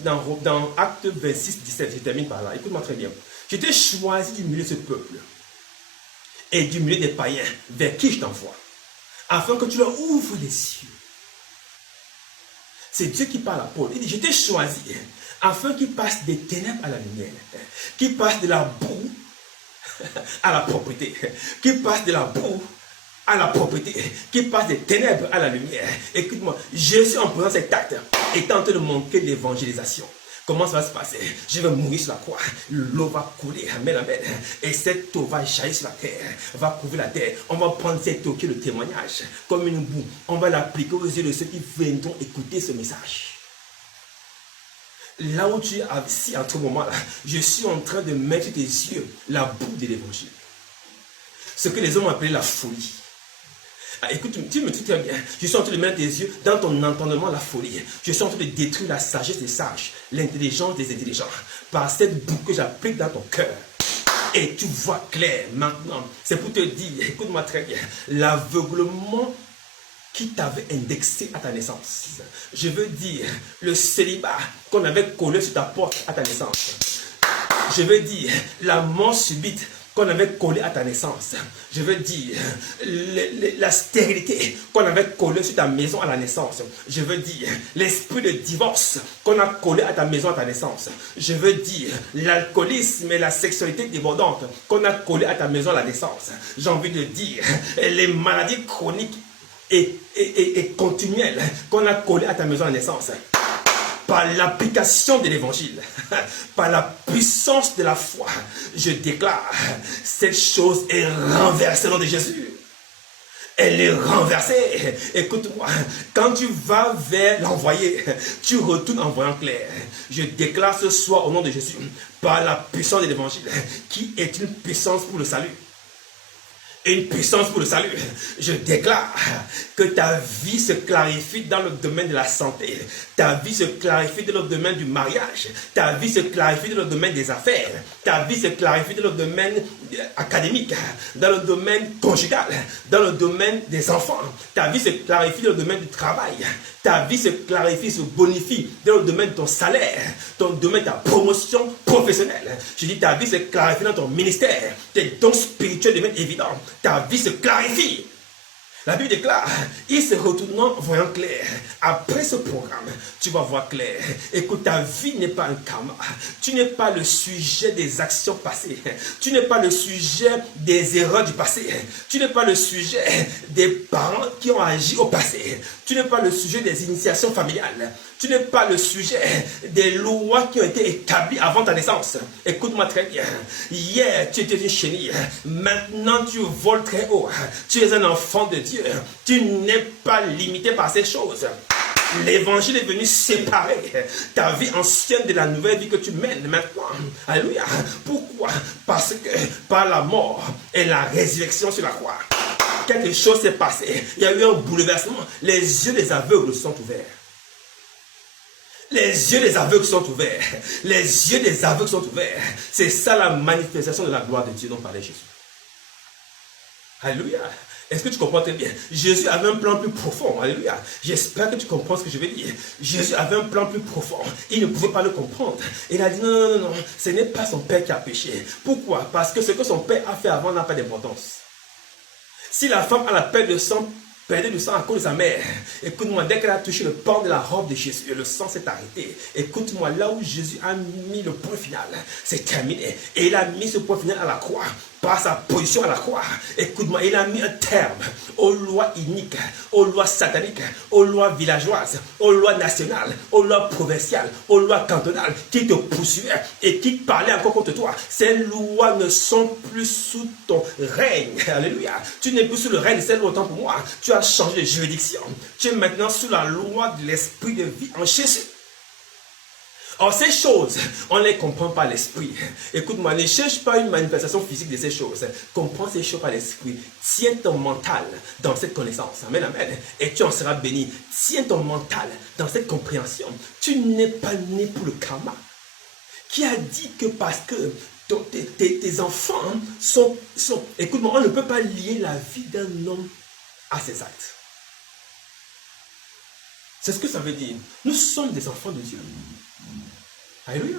Dans Acte 26:17, je termine par là. Écoute-moi très bien. Je t'ai choisi du milieu de ce peuple et du milieu des païens vers qui je t'envoie, afin que tu leur ouvres les yeux. C'est Dieu qui parle à Paul. Il dit, je t'ai choisi afin qu'il passe des ténèbres à la lumière, qu'il passe de la boue à la propriété, qu'il passe de la boue à la propriété, qu'il passe des ténèbres à la lumière. Écoute-moi, je suis en présence de cet acte, étant en train de montrer l'évangélisation. Comment ça va se passer? Je vais mourir sur la croix. L'eau va couler. Amen, amen. Et cette eau va jaillir sur la terre. Va couvrir la terre. On va prendre cette eau qui est le témoignage. Comme une boue. On va l'appliquer aux yeux de ceux qui viendront écouter ce message. Là où tu es assis en ce moment-là, je suis en train de mettre sur tes yeux la boue de l'évangile. Ce que les hommes appellent la folie. Ah, écoute, tu me dis très bien. Je suis en train de mettre tes yeux dans ton entendement la folie. Je suis en train de détruire la sagesse des sages, l'intelligence des intelligents, par cette boue que j'applique dans ton cœur. Et tu vois clair maintenant. C'est pour te dire, écoute-moi très bien, l'aveuglement qui t'avait indexé à ta naissance. Je veux dire, le célibat qu'on avait collé sur ta porte à ta naissance. Je veux dire, la mort subite qu'on avait collé à ta naissance. Je veux dire, la stérilité qu'on avait collée sur ta maison à la naissance. Je veux dire, l'esprit de divorce qu'on a collé à ta maison à ta naissance. Je veux dire, l'alcoolisme et la sexualité débordante qu'on a collé à ta maison à la naissance. J'ai envie de dire, les maladies chroniques et continuelles qu'on a collées à ta maison à la naissance. Par l'application de l'évangile, par la puissance de la foi, je déclare, cette chose est renversée au nom de Jésus. Elle est renversée. Écoute-moi, quand tu vas vers l'envoyé, tu retournes en voyant clair. Je déclare ce soir au nom de Jésus, par la puissance de l'évangile, qui est une puissance pour le salut. une puissance pour le salut. Je déclare que ta vie se clarifie dans le domaine de la santé. Ta vie se clarifie dans le domaine du mariage. Ta vie se clarifie dans le domaine des affaires. Ta vie se clarifie dans le domaine académique, dans le domaine conjugal, dans le domaine des enfants. Ta vie se clarifie dans le domaine du travail. Ta vie se clarifie, se bonifie dans le domaine de ton salaire, dans le domaine de ta promotion professionnelle. Je dis ta vie se clarifie dans ton ministère. Tes dons spirituels deviennent évidents. Ta vie se clarifie. La Bible déclare, il se retournant voyant clair. Après ce programme, tu vas voir clair. Écoute, ta vie n'est pas un karma. Tu n'es pas le sujet des actions passées. Tu n'es pas le sujet des erreurs du passé. Tu n'es pas le sujet des parents qui ont agi au passé. Tu n'es pas le sujet des initiations familiales. Tu n'es pas le sujet des lois qui ont été établies avant ta naissance. Écoute-moi très bien. Hier, tu étais une chenille. Maintenant, tu voles très haut. Tu es un enfant de Dieu. Tu n'es pas limité par ces choses. L'évangile est venu séparer ta vie ancienne de la nouvelle vie que tu mènes maintenant. Alléluia. Pourquoi? Parce que par la mort et la résurrection sur la croix, quelque chose s'est passé. Il y a eu un bouleversement. Les yeux des aveugles sont ouverts. Les yeux des aveugles sont ouverts. Les yeux des aveugles sont ouverts. C'est ça la manifestation de la gloire de Dieu dont parlait Jésus. Alléluia. Est-ce que tu comprends très bien? Jésus avait un plan plus profond. Alléluia. J'espère que tu comprends ce que je veux dire. Jésus avait un plan plus profond. Il ne pouvait pas le comprendre. Il a dit non. Ce n'est pas son père qui a péché. Pourquoi? Parce que ce que son père a fait avant n'a pas d'importance. Si la femme a la perte de sang, perdait du sang à cause de sa mère. Écoute-moi, dès qu'elle a touché le pan de la robe de Jésus, le sang s'est arrêté. Écoute-moi, là où Jésus a mis le point final, c'est terminé. Et il a mis ce point final à la croix. Par sa position à la croix, écoute-moi, il a mis un terme aux lois iniques, aux lois sataniques, aux lois villageoises, aux lois nationales, aux lois provinciales, aux lois cantonales qui te poursuivaient et qui parlaient encore contre toi. Ces lois ne sont plus sous ton règne. Alléluia. Tu n'es plus sous le règne de ces lois autant pour moi. Tu as changé de juridiction. Tu es maintenant sous la loi de l'esprit de vie en Jésus. Or, ces choses, on ne les comprend pas à l'esprit. Écoute-moi, ne cherche pas une manifestation physique de ces choses. Comprends ces choses par l'esprit. Tiens ton mental dans cette connaissance. Amen, amen. Et tu en seras béni. Tiens ton mental dans cette compréhension. Tu n'es pas né pour le karma. Qui a dit que parce que tes enfants sont... Écoute-moi, on ne peut pas lier la vie d'un homme à ses actes. C'est ce que ça veut dire. Nous sommes des enfants de Dieu. Alléluia.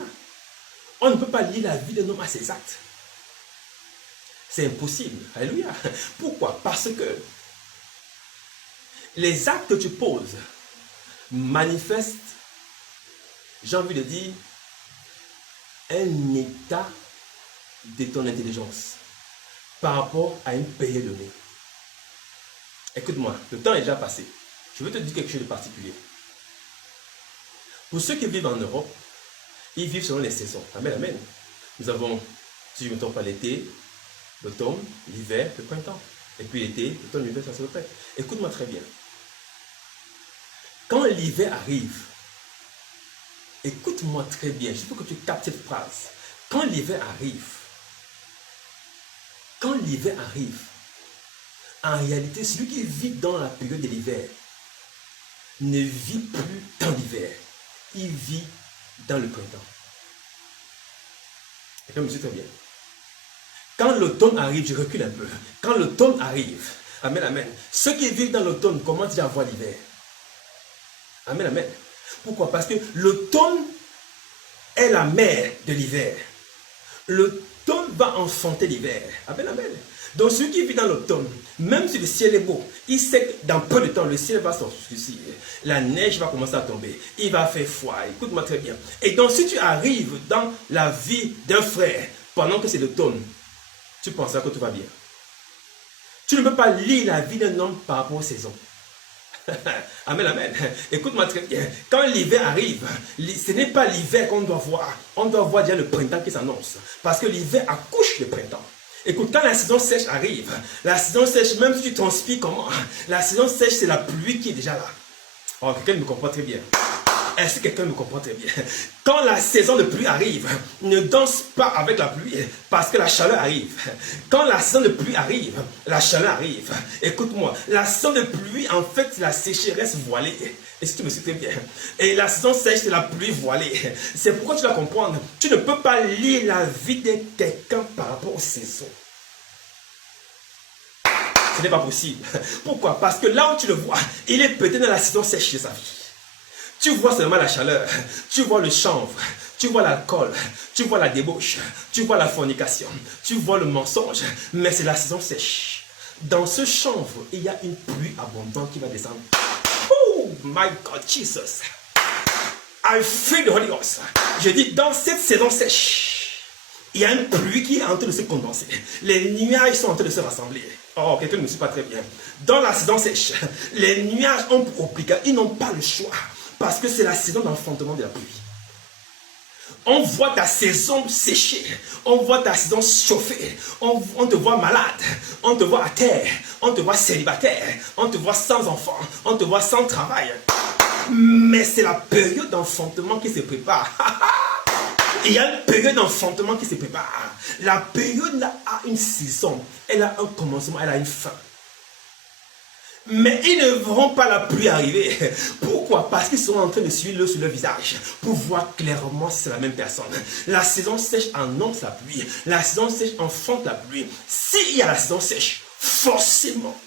On ne peut pas lier la vie d'un homme à ses actes. C'est impossible. Alléluia. Pourquoi? Parce que les actes que tu poses manifestent, j'ai envie de dire, un état de ton intelligence par rapport à une période donnée. Écoute-moi, le temps est déjà passé. Je veux te dire quelque chose de particulier. Pour ceux qui vivent en Europe, ils vivent selon les saisons. Amen, amen. Nous avons, si je ne me trompe pas, l'été, l'automne, l'hiver, le printemps. Et puis l'été, l'automne, l'hiver, ça se répète. Écoute-moi très bien. Quand l'hiver arrive, écoute-moi très bien, il faut que tu captes cette phrase. Quand l'hiver arrive, en réalité, celui qui vit dans la période de l'hiver ne vit plus dans l'hiver. Il vit dans le printemps. Et comme je dis très bien. Quand l'automne arrive, je recule un peu. Quand l'automne arrive, amen, amen. Ceux qui vivent dans l'automne commencent déjà à voir l'hiver. Amen, amen. Pourquoi? Parce que l'automne est la mère de l'hiver. L'automne va enfanter l'hiver. Amen, amen. Donc celui qui vit dans l'automne, même si le ciel est beau, il sait que dans peu de temps, le ciel va s'obscurcir. La neige va commencer à tomber. Il va faire froid. Écoute-moi très bien. Et donc si tu arrives dans la vie d'un frère, pendant que c'est l'automne, tu penseras que tout va bien. Tu ne peux pas lire la vie d'un homme par rapport aux saisons. Amen, amen. Écoute-moi très bien. Quand l'hiver arrive, ce n'est pas l'hiver qu'on doit voir. On doit voir déjà le printemps qui s'annonce. Parce que l'hiver accouche le printemps. Écoute, quand la saison sèche arrive, la saison sèche, même si tu transpires comment, la saison sèche, c'est la pluie qui est déjà là. Oh, quelqu'un me comprend très bien. Est-ce que quelqu'un me comprend très bien? Quand la saison de pluie arrive, ne danse pas avec la pluie parce que la chaleur arrive. Quand la saison de pluie arrive, la chaleur arrive. Écoute-moi, la saison de pluie, en fait, c'est la sécheresse voilée. Est-ce que tu me suis très bien? Et la saison sèche, c'est la pluie voilée. C'est pourquoi tu dois comprendre. Tu ne peux pas lire la vie de quelqu'un par rapport aux saisons. Ce n'est pas possible. Pourquoi? Parce que là où tu le vois, il est peut-être dans la saison sèche de sa vie. Tu vois seulement la chaleur, tu vois le chanvre, tu vois l'alcool, tu vois la débauche, tu vois la fornication, tu vois le mensonge, mais c'est la saison sèche. Dans ce chanvre, il y a une pluie abondante qui va descendre. Oh my God, Jesus! I feel the Holy Ghost. Je dis, dans cette saison sèche, il y a une pluie qui est en train de se condenser. Les nuages sont en train de se rassembler. Oh, quelqu'un ne me suit pas très bien. Dans la saison sèche, les nuages ont pour obligat, ils n'ont pas le choix. Parce que c'est la saison d'enfantement de la pluie. On voit ta saison séchée. On voit ta saison chauffée. On te voit malade. On te voit à terre. On te voit célibataire. On te voit sans enfant. On te voit sans travail. Mais c'est la période d'enfantement qui se prépare. Il y a une période d'enfantement qui se prépare. La période là a une saison. Elle a un commencement. Elle a une fin. Mais ils ne verront pas la pluie arriver. Pourquoi? Parce qu'ils sont en train de suivre l'eau sur leur visage pour voir clairement si c'est la même personne. La saison sèche annonce la pluie. La saison sèche enfante la pluie. S'il y a la saison sèche, forcément,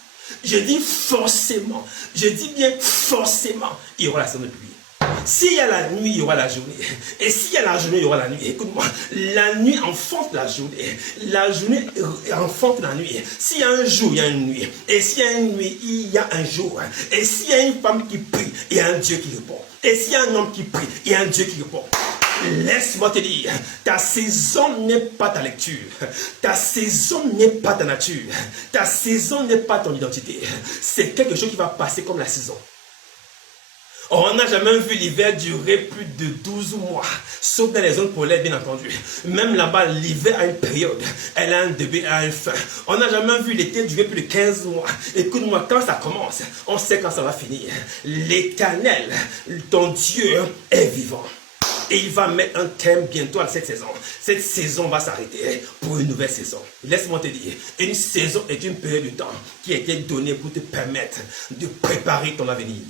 je dis forcément, je dis bien forcément, il y aura la saison de pluie. S'il y a la nuit, il y aura la journée. Et s'il y a la journée, il y aura la nuit. Écoute-moi, la nuit enfante la journée. La journée enfante la nuit. S'il y a un jour, il y a une nuit. Et s'il y a une nuit, il y a un jour. Et s'il y a une femme qui prie, il y a un Dieu qui répond. Et s'il y a un homme qui prie, il y a un Dieu qui répond. Laisse-moi te dire, ta saison n'est pas ta lecture. Ta saison n'est pas ta nature. Ta saison n'est pas ton identité. C'est quelque chose qui va passer comme la saison. On n'a jamais vu l'hiver durer plus de 12 mois, sauf dans les zones polaires, bien entendu. Même là-bas, l'hiver a une période, elle a un début, elle a une fin. On n'a jamais vu l'été durer plus de 15 mois. Écoute-moi, quand ça commence, on sait quand ça va finir. L'Éternel, ton Dieu, est vivant. Et il va mettre un terme bientôt à cette saison. Cette saison va s'arrêter pour une nouvelle saison. Laisse-moi te dire, une saison est une période de temps qui a été donnée pour te permettre de préparer ton avenir.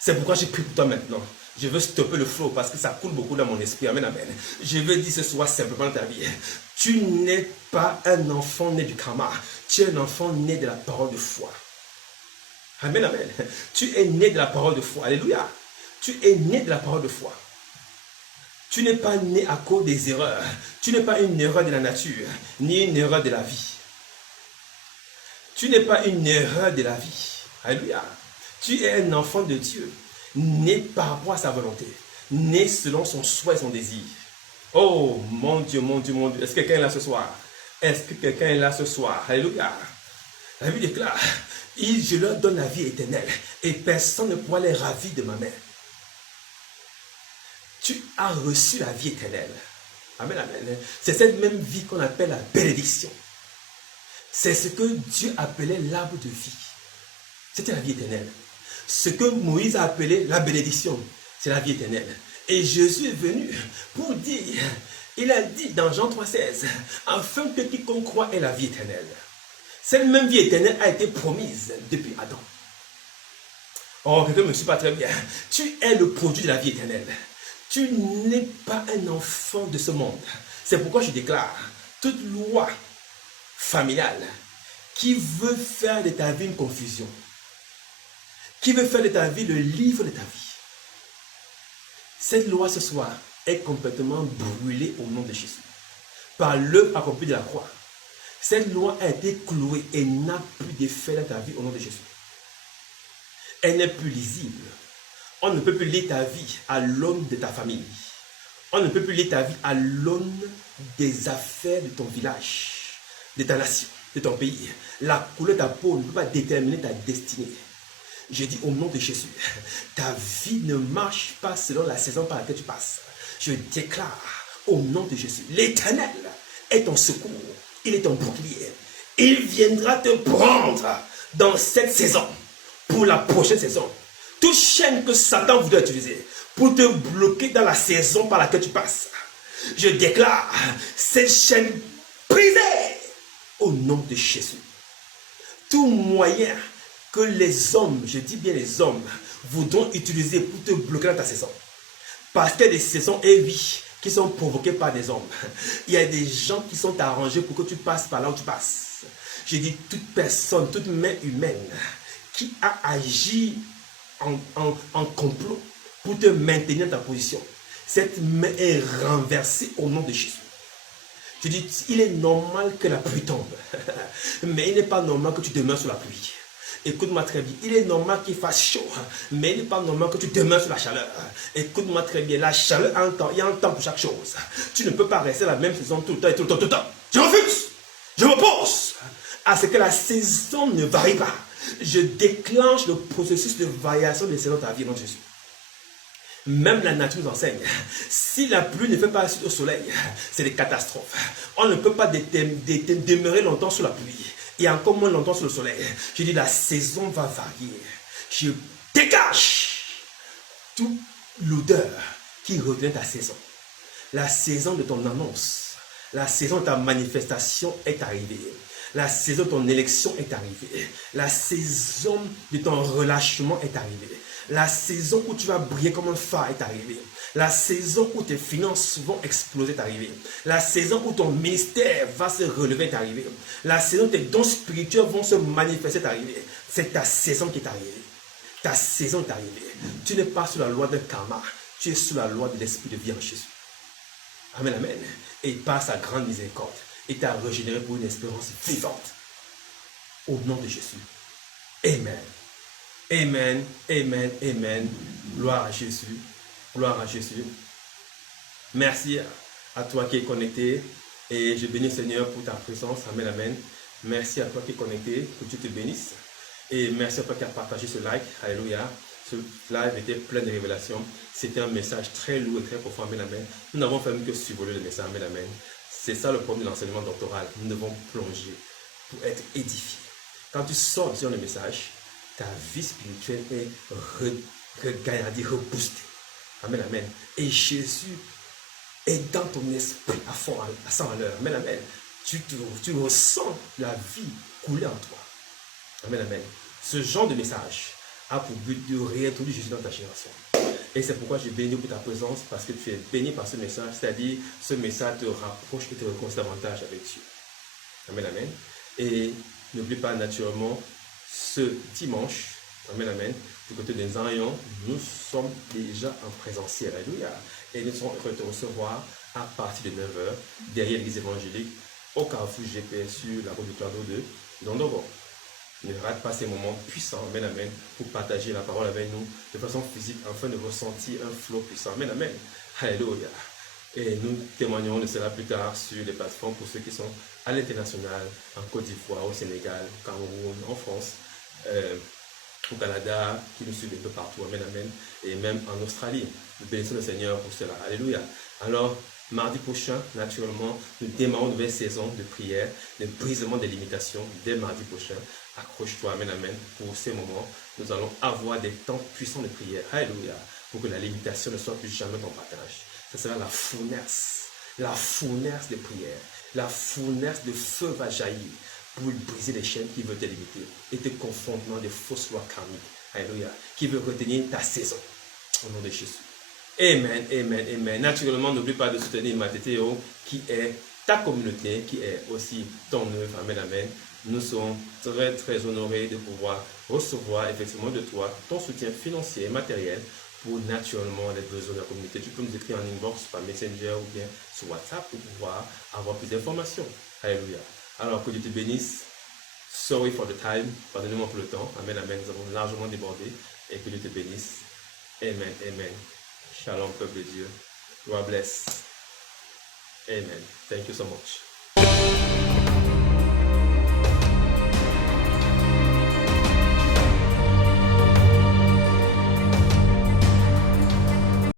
C'est pourquoi je prie pour toi maintenant. Je veux stopper le flow parce que ça coule beaucoup dans mon esprit. Amen, amen. Je veux dire ce soir simplement dans ta vie. Tu n'es pas un enfant né du karma. Tu es un enfant né de la parole de foi. Amen, amen. Tu es né de la parole de foi. Alléluia. Tu es né de la parole de foi. Tu n'es pas né à cause des erreurs. Tu n'es pas une erreur de la nature, ni une erreur de la vie. Tu n'es pas une erreur de la vie. Alléluia. Tu es un enfant de Dieu, né par rapport à sa volonté, né selon son souhait et son désir. Oh, mon Dieu, mon Dieu, mon Dieu. Est-ce que quelqu'un est là ce soir? Est-ce que quelqu'un est là ce soir? Alléluia. La Bible déclare, je leur donne la vie éternelle et personne ne pourra les ravir de ma main. Tu as reçu la vie éternelle. Amen, amen. C'est cette même vie qu'on appelle la bénédiction. C'est ce que Dieu appelait l'arbre de vie. C'était la vie éternelle. Ce que Moïse a appelé la bénédiction, c'est la vie éternelle. Et Jésus est venu pour dire, il a dit dans Jean 3,16, afin que quiconque croit ait la vie éternelle. Cette même vie éternelle a été promise depuis Adam. Oh, quelqu'un ne me suit pas très bien. Tu es le produit de la vie éternelle. Tu n'es pas un enfant de ce monde. C'est pourquoi je déclare, toute loi familiale qui veut faire de ta vie une confusion, qui veut faire de ta vie le livre de ta vie, cette loi ce soir est complètement brûlée au nom de Jésus. Par l'œuvre accomplie de la croix, cette loi a été clouée et n'a plus d'effet dans ta vie au nom de Jésus. Elle n'est plus lisible. On ne peut plus lire ta vie à l'aune de ta famille. On ne peut plus lire ta vie à l'aune des affaires de ton village, de ta nation, de ton pays. La couleur de ta peau ne peut pas déterminer ta destinée. Je dis au nom de Jésus, ta vie ne marche pas selon la saison par laquelle tu passes. Je déclare au nom de Jésus, l'Éternel est ton secours, il est ton bouclier. Il viendra te prendre dans cette saison pour la prochaine saison. toute chaîne que Satan voudrait utiliser pour te bloquer dans la saison par laquelle tu passes, je déclare cette chaîne brisée au nom de Jésus. Tout moyen que les hommes, je dis bien les hommes, voudront utiliser pour te bloquer dans ta saison. Parce qu'il y a des saisons, et oui, qui sont provoquées par des hommes. Il y a des gens qui sont arrangés pour que tu passes par là où tu passes. Je dis toute personne, toute main humaine qui a agi en complot pour te maintenir dans ta position. Cette main est renversée au nom de Jésus. Je dis, il est normal que la pluie tombe, mais il n'est pas normal que tu demeures sur la pluie. Écoute-moi très bien, il est normal qu'il fasse chaud, mais il n'est pas normal que tu demeures sur la chaleur. Écoute-moi très bien, la chaleur a un temps, il y a un temps pour chaque chose. Tu ne peux pas rester la même saison tout le temps et tout le temps, tout le temps. Je refuse, je m'oppose à ce que la saison ne varie pas. Je déclenche le processus de variation des saisons de ta vie dans Jésus. Même la nature nous enseigne. Si la pluie ne fait pas suite au soleil, c'est des catastrophes. On ne peut pas demeurer longtemps sous la pluie et encore moins longtemps sous le soleil. Je dis la saison va varier. Je dégage toute l'odeur qui retient ta saison. La saison de ton annonce, la saison de ta manifestation est arrivée. La saison de ton élection est arrivée. La saison de ton relâchement est arrivée. La saison où tu vas briller comme un phare est arrivée. La saison où tes finances vont exploser est arrivée. La saison où ton ministère va se relever est arrivée. La saison où tes dons spirituels vont se manifester est arrivée. C'est ta saison qui est arrivée. Ta saison est arrivée. Tu n'es pas sous la loi d'un karma. Tu es sous la loi de l'esprit de vie en Jésus. Amen, amen. Et par sa grande miséricorde, il t'a régénéré pour une espérance vivante. Au nom de Jésus. Amen. Amen, amen, amen. Gloire à Jésus. Gloire à Jésus. Merci à toi qui es connecté. Et je bénis Seigneur pour ta présence. Amen, amen. Merci à toi qui es connecté. Que Dieu te bénisse. Et merci à toi qui as partagé ce like. Alléluia. Ce live était plein de révélations. C'était un message très lourd et très profond. Amen, amen. Nous n'avons fait que survoler le message. Amen, amen. C'est ça le problème de l'enseignement doctoral. Nous devons plonger pour être édifiés. Quand tu sors sur le message, ta vie spirituelle est regardée, reboostée. Amen, amen. Et Jésus est dans ton esprit à fond, à 100 à l'heure. Amen, amen. Tu ressens la vie couler en toi. Amen, amen. Ce genre de message a pour but de réintroduire Jésus dans ta génération. Et c'est pourquoi je bénis pour ta présence, parce que tu es béni par ce message, c'est-à-dire ce message te rapproche et te réconcilie davantage avec Dieu. Amen, amen. Et n'oublie pas naturellement, ce dimanche, amen, amen, du côté des Zion, nous sommes déjà en présentiel. Alléluia. Et nous sommes heureux de te recevoir à partir de 9h, derrière l'église évangélique, au carrefour GPS sur la route du Clado 2, dans Dogo. Ne rate pas ces moments puissants, amen, amen, pour partager la parole avec nous de façon physique, afin de ressentir un flot puissant. Amen, amen. Alléluia. Et nous témoignons de cela plus tard sur les plateformes pour ceux qui sont à l'international, en Côte d'Ivoire, au Sénégal, au Cameroun, en France, au Canada, qui nous suivent un peu partout. Amen, amen. Et même en Australie. Nous bénissons le Seigneur pour cela. Alléluia. Alors, mardi prochain, naturellement, nous démarrons une nouvelle saison de prière, de brisement des limitations. Dès mardi prochain, accroche-toi, amen, amen. Pour ces moments, nous allons avoir des temps puissants de prière. Alléluia. Pour que la limitation ne soit plus jamais ton partage. Ça sera la fournaise de prière. La fournaise de feu va jaillir pour briser les chaînes qui veulent te limiter et te confondre dans des fausses lois karmiques. Alléluia. Qui veut retenir ta saison. Au nom de Jésus. Amen, amen, amen. Naturellement, n'oublie pas de soutenir Matétéo, qui est ta communauté, qui est aussi ton œuvre. Amen, amen. Nous sommes très, très honorés de pouvoir recevoir effectivement de toi ton soutien financier et matériel pour naturellement les besoins de la communauté. Tu peux nous écrire en inbox par Messenger ou bien sur WhatsApp pour pouvoir avoir plus d'informations. Alléluia. Alors que Dieu te bénisse. Sorry for the time. Pardonnez-moi pour le temps. Amen, amen. Nous avons largement débordé. Et que Dieu te bénisse. Amen, amen. Shalom, peuple de Dieu. God bless. Amen. Thank you so much.